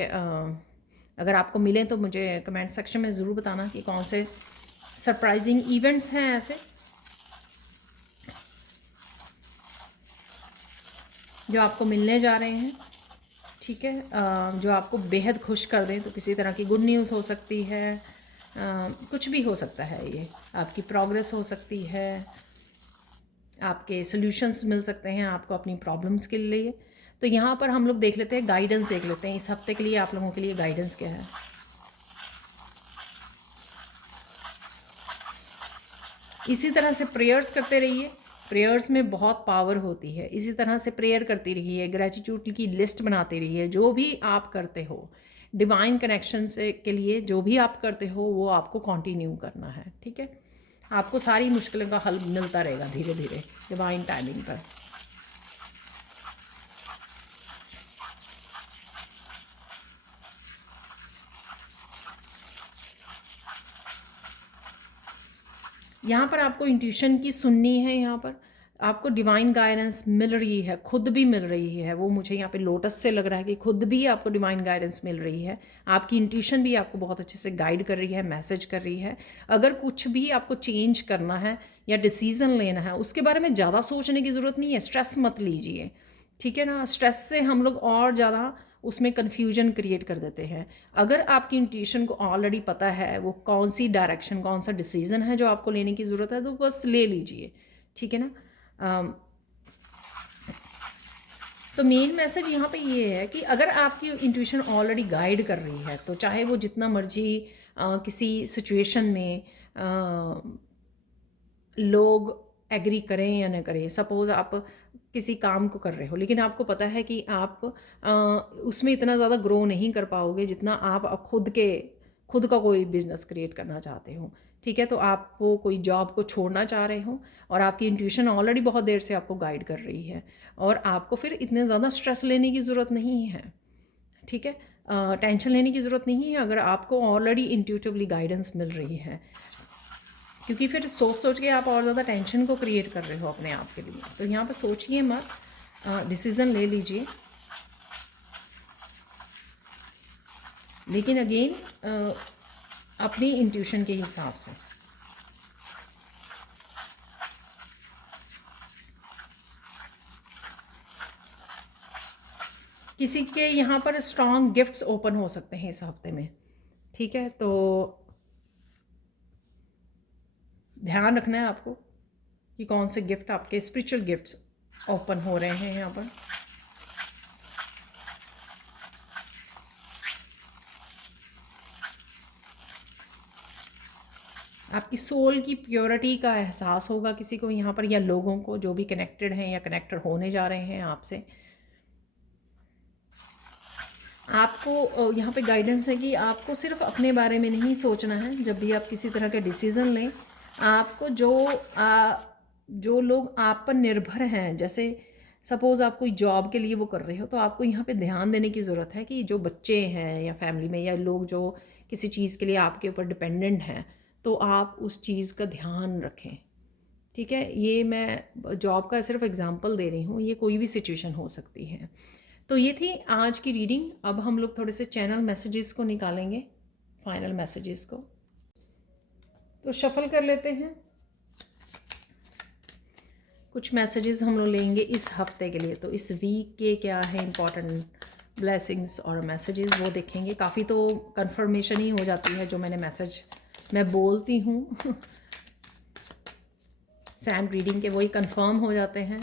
अगर आपको मिलें तो मुझे कमेंट सेक्शन में ज़रूर बताना कि कौन से सरप्राइजिंग इवेंट्स हैं ऐसे जो आपको मिलने जा रहे हैं। ठीक है, जो आपको बेहद खुश कर दें। तो किसी तरह की गुड न्यूज़ हो सकती है, कुछ भी हो सकता है, ये आपकी प्रोग्रेस हो सकती है, आपके सॉल्यूशंस मिल सकते हैं आपको अपनी प्रॉब्लम्स के लिए। तो यहाँ पर हम लोग देख लेते हैं, गाइडेंस देख लेते हैं इस हफ्ते के लिए आप लोगों के लिए गाइडेंस क्या है। इसी तरह से प्रेयर्स करते रहिए, प्रेयर्स में बहुत पावर होती है। इसी तरह से प्रेयर करती रहिए, ग्रेटिट्यूड की लिस्ट बनाते रहिए। जो भी आप करते हो डिवाइन कनेक्शन से के लिए, जो भी आप करते हो वो आपको कंटिन्यू करना है। ठीक है, आपको सारी मुश्किलों का हल मिलता रहेगा धीरे धीरे डिवाइन टाइमिंग पर। यहाँ पर आपको इंट्यूशन की सुननी है। यहाँ पर आपको डिवाइन गाइडेंस मिल रही है, खुद भी मिल रही है। वो मुझे यहाँ पे लोटस से लग रहा है कि खुद भी आपको डिवाइन गाइडेंस मिल रही है। आपकी इंट्यूशन भी आपको बहुत अच्छे से गाइड कर रही है, मैसेज कर रही है। अगर कुछ भी आपको चेंज करना है या डिसीज़न लेना है, उसके बारे में ज़्यादा सोचने की ज़रूरत नहीं है। स्ट्रेस मत लीजिए, ठीक है ना। स्ट्रेस से हम लोग और ज़्यादा उसमें कन्फ्यूजन क्रिएट कर देते हैं। अगर आपकी इंट्यूशन को ऑलरेडी पता है वो कौन सी डायरेक्शन, कौन सा डिसीज़न है जो आपको लेने की ज़रूरत है, तो बस ले लीजिए, ठीक है ना। तो मेन मैसेज यहाँ पे ये है कि अगर आपकी इंट्यूशन ऑलरेडी गाइड कर रही है, तो चाहे वो जितना मर्जी किसी सिचुएशन में लोग एग्री करें या न करें। सपोज़ आप किसी काम को कर रहे हो, लेकिन आपको पता है कि आप उसमें इतना ज़्यादा ग्रो नहीं कर पाओगे जितना आप खुद का कोई बिज़नेस क्रिएट करना चाहते हो। ठीक है, तो आप वो कोई जॉब को छोड़ना चाह रहे हो और आपकी इंट्यूशन ऑलरेडी बहुत देर से आपको गाइड कर रही है, और आपको फिर इतने ज़्यादा स्ट्रेस लेने की ज़रूरत नहीं है। ठीक है, टेंशन लेने की ज़रूरत नहीं है अगर आपको ऑलरेडी इंट्यूटिवली गाइडेंस मिल रही है, क्योंकि फिर सोच सोच के आप और ज़्यादा टेंशन को क्रिएट कर रहे हो अपने आप के लिए। तो यहाँ पर सोचिए मत, डिसीज़न ले लीजिए। लेकिन अगेन अपनी इंट्यूशन के हिसाब से। किसी के यहाँ पर स्ट्रॉन्ग गिफ्ट्स ओपन हो सकते हैं इस हफ्ते में। ठीक है, तो ध्यान रखना है आपको कि कौन से गिफ्ट, आपके स्पिरिचुअल गिफ्ट्स ओपन हो रहे हैं यहाँ पर। आपकी सोल की प्योरिटी का एहसास होगा किसी को यहाँ पर, या लोगों को जो भी कनेक्टेड हैं या कनेक्टेड होने जा रहे हैं आपसे। आपको यहाँ पे गाइडेंस है कि आपको सिर्फ अपने बारे में नहीं सोचना है जब भी आप किसी तरह के डिसीज़न लें। आपको जो लोग आप पर निर्भर हैं, जैसे सपोज़ आप कोई जॉब के लिए वो कर रहे हो, तो आपको यहाँ पे ध्यान देने की ज़रूरत है कि जो बच्चे हैं या फैमिली में या लोग जो किसी चीज़ के लिए आपके ऊपर डिपेंडेंट हैं, तो आप उस चीज़ का ध्यान रखें। ठीक है, ये मैं जॉब का सिर्फ एग्जांपल दे रही हूँ, ये कोई भी सिचुएशन हो सकती है। तो ये थी आज की रीडिंग। अब हम लोग थोड़े से चैनल मैसेजेस को निकालेंगे, फाइनल मैसेजेस को। तो शफल कर लेते हैं, कुछ मैसेजेस हम लोग लेंगे इस हफ्ते के लिए। तो इस वीक के क्या है इंपॉर्टेंट ब्लेसिंग्स और मैसेजेस, वो देखेंगे। काफ़ी तो कंफर्मेशन ही हो जाती है जो मैं बोलती हूँ सैंड रीडिंग के, वही कंफर्म हो जाते हैं।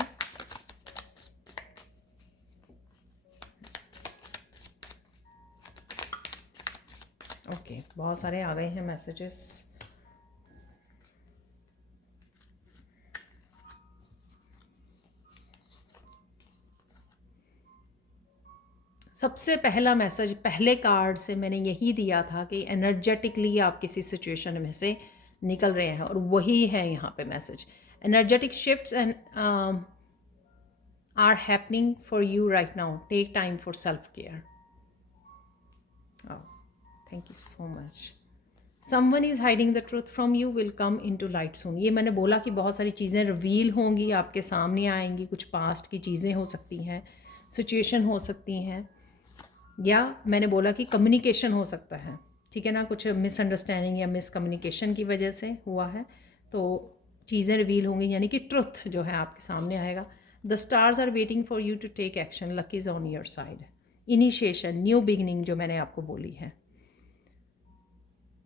ओके, बहुत सारे आ गए हैं मैसेजेस। सबसे पहला मैसेज पहले कार्ड से मैंने यही दिया था कि एनर्जेटिकली आप किसी सिचुएशन में से निकल रहे हैं, और वही है यहाँ पे message. Energetic shifts and are happening for you right now. Take time for self-care. Oh, thank you so much. Someone is hiding the truth from you will come into light soon. ये मैंने बोला कि बहुत सारी चीज़ें reveal होंगी, आपके सामने आएंगी। कुछ पास्ट की चीज़ें हो सकती हैं, सिचुएशन हो सकती हैं, या मैंने बोला कि कम्युनिकेशन हो सकता है, ठीक है ना, कुछ मिसअंडरस्टैंडिंग या मिसकम्युनिकेशन की वजह से हुआ है, तो चीज़ें रिवील होंगी, यानी कि ट्रुथ जो है आपके सामने आएगा। The stars are waiting for you to take action, luck is on your side. Initiation, new beginning जो मैंने आपको बोली है,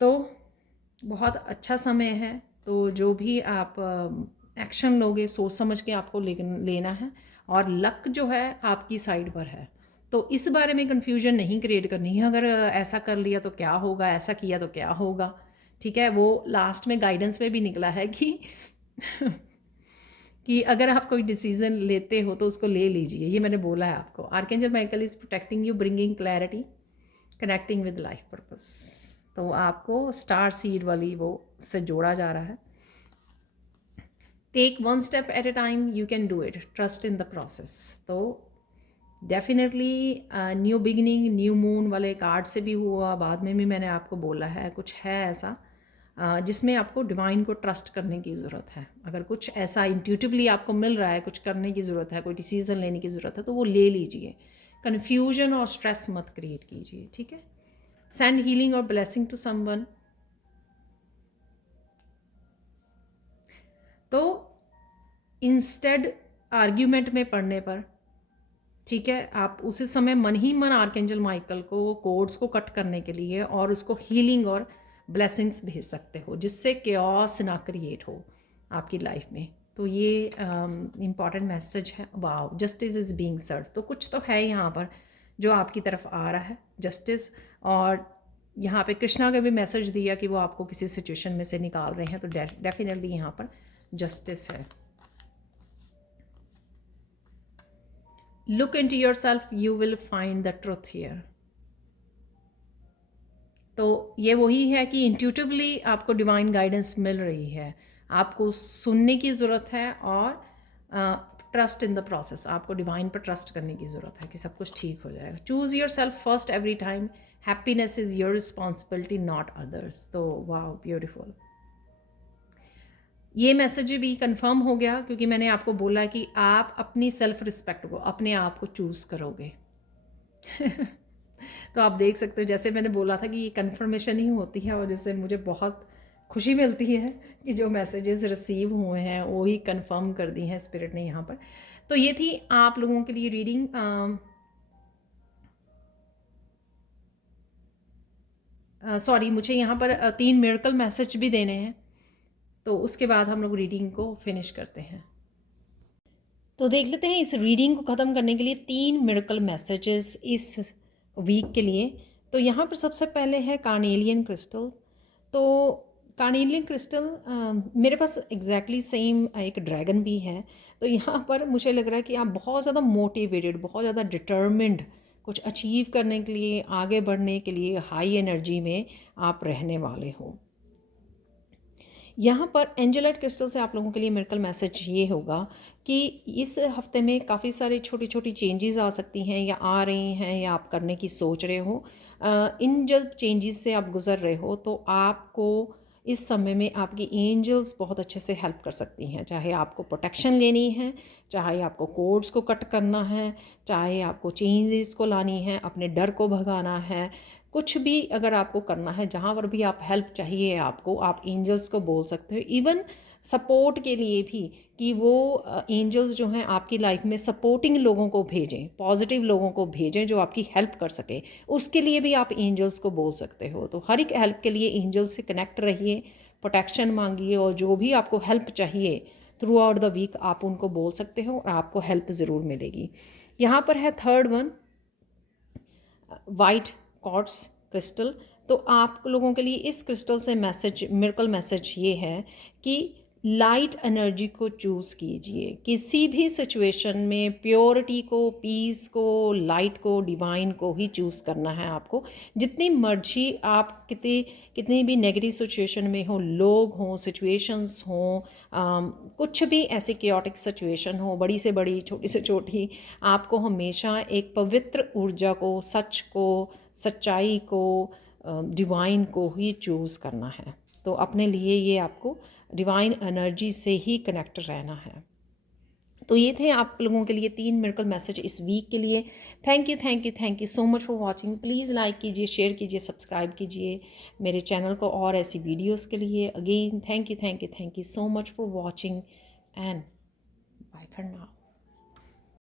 तो बहुत अच्छा समय है। तो जो भी आप एक्शन लोगे सोच समझ के आपको लेना है, और लक जो है आपकी साइड पर है। तो इस बारे में कन्फ्यूजन नहीं क्रिएट करनी है, अगर ऐसा कर लिया तो क्या होगा, ऐसा किया तो क्या होगा, ठीक है। वो लास्ट में गाइडेंस में भी निकला है कि कि अगर आप कोई डिसीजन लेते हो तो उसको ले लीजिए, ये मैंने बोला है आपको। Archangel Michael is protecting you, bringing clarity, connecting with life purpose. तो आपको स्टार सीड वाली वो से जोड़ा जा रहा है। Take one step at a time, you can do it, trust in the process. तो definitely new beginning, new moon वाले कार्ड से भी हुआ, बाद में भी मैंने आपको बोला है कुछ है ऐसा जिसमें आपको डिवाइन को ट्रस्ट करने की ज़रूरत है। अगर कुछ ऐसा इंट्यूटिवली आपको मिल रहा है, कुछ करने की ज़रूरत है, कोई डिसीज़न लेने की ज़रूरत है, तो वो ले लीजिए। कन्फ्यूजन और स्ट्रेस मत क्रिएट कीजिए, ठीक है। सेंड हीलिंग और ब्लेसिंग टू समवन। तो इंस्टेड आर्ग्यूमेंट में पढ़ने पर, ठीक है, आप उसी समय मन ही मन आर्कएंजल माइकल को कोड्स को कट करने के लिए और उसको हीलिंग और ब्लेसिंग्स भेज सकते हो, जिससे केओस ना क्रिएट हो आपकी लाइफ में। तो ये इम्पॉर्टेंट मैसेज है। वाओ, जस्टिस इज़ बीइंग सर्व। तो कुछ तो है यहाँ पर जो आपकी तरफ आ रहा है, जस्टिस। और यहाँ पे कृष्णा का भी मैसेज दिया कि वो आपको किसी सिचुएशन में से निकाल रहे हैं, तो डेफिनेटली यहाँ पर जस्टिस है। Look into yourself, you will find the truth here. तो ये वही है कि इंट्यूटिवली आपको डिवाइन गाइडेंस मिल रही है, आपको सुनने की ज़रूरत है, और ट्रस्ट इन द प्रोसेस, आपको डिवाइन पर ट्रस्ट करने की ज़रूरत है कि सब कुछ ठीक हो जाएगा। Choose your self first every time, happiness is your responsibility not others. तो वाह, ब्यूटीफुल। ये मैसेज भी कंफर्म हो गया, क्योंकि मैंने आपको बोला कि आप अपनी सेल्फ रिस्पेक्ट को, अपने आप को चूज़ करोगे। तो आप देख सकते हो, जैसे मैंने बोला था कि ये कन्फर्मेशन ही होती है, और जिससे मुझे बहुत खुशी मिलती है कि जो मैसेजेस रिसीव हुए हैं वो ही कंफर्म कर दी हैं स्पिरिट ने यहाँ पर। तो ये थी आप लोगों के लिए रीडिंग। सॉरी, मुझे यहाँ पर 3 मिरेकल मैसेज भी देने हैं, तो उसके बाद हम लोग रीडिंग को फिनिश करते हैं। तो देख लेते हैं इस रीडिंग को ख़त्म करने के लिए 3 मिरेकल मैसेजेस इस वीक के लिए। तो यहाँ पर सबसे पहले है कार्नेलियन क्रिस्टल। तो कार्नेलियन क्रिस्टल मेरे पास एग्जैक्टली सेम एक ड्रैगन भी है। तो यहाँ पर मुझे लग रहा है कि आप बहुत ज़्यादा मोटिवेटेड, बहुत ज़्यादा डिटर्मिन्ड, कुछ अचीव करने के लिए, आगे बढ़ने के लिए हाई एनर्जी में आप रहने वाले हो। यहाँ पर एंजेलाइट क्रिस्टल से आप लोगों के लिए मिरेकल मैसेज ये होगा कि इस हफ्ते में काफ़ी सारी छोटी छोटी चेंजेस आ सकती हैं, या आ रही हैं, या आप करने की सोच रहे हो। इन जब चेंजेस से आप गुज़र रहे हो, तो आपको इस समय में आपकी एंजल्स बहुत अच्छे से हेल्प कर सकती हैं। चाहे आपको प्रोटेक्शन लेनी है, चाहे आपको कोड्स को कट करना है, चाहे आपको चेंजेस को लानी है, अपने डर को भगाना है, कुछ भी अगर आपको करना है, जहाँ पर भी आप हेल्प चाहिए आपको, आप एंजल्स को बोल सकते हो। इवन सपोर्ट के लिए भी, कि वो एंजल्स जो हैं आपकी लाइफ में सपोर्टिंग लोगों को भेजें, पॉजिटिव लोगों को भेजें जो आपकी हेल्प कर सके, उसके लिए भी आप एंजल्स को बोल सकते हो। तो हर एक हेल्प के लिए एंजल्स से कनेक्ट रहिए, प्रोटेक्शन मांगिए, और जो भी आपको हेल्प चाहिए थ्रू आउट द वीक आप उनको बोल सकते हो, और आपको हेल्प ज़रूर मिलेगी। यहाँ पर है third one, white quartz crystal. तो आप लोगों के लिए इस क्रिस्टल से मैसेज, मिरेकल मैसेज ये है कि लाइट एनर्जी को चूज़ कीजिए किसी भी सिचुएशन में। प्योरिटी को, पीस को, लाइट को, डिवाइन को ही चूज़ करना है आपको। जितनी मर्जी आप कितनी भी नेगेटिव सिचुएशन में हो, लोग हों, सिचुएशंस हों, कुछ भी ऐसी केओटिक सिचुएशन हो, बड़ी से बड़ी, छोटी से छोटी, आपको हमेशा एक पवित्र ऊर्जा को, सच को, सच्चाई को, डिवाइन को ही चूज़ करना है। तो अपने लिए ये आपको डिवाइन एनर्जी से ही कनेक्ट रहना है। तो ये थे आप लोगों के लिए 3 मिरेकल मैसेज इस वीक के लिए। Thank you, thank you, thank you so much for watching. Please like कीजिए, शेयर कीजिए, सब्सक्राइब कीजिए मेरे चैनल को और ऐसी वीडियोस के लिए। Again thank you, thank you, thank you so much for watching and bye for now.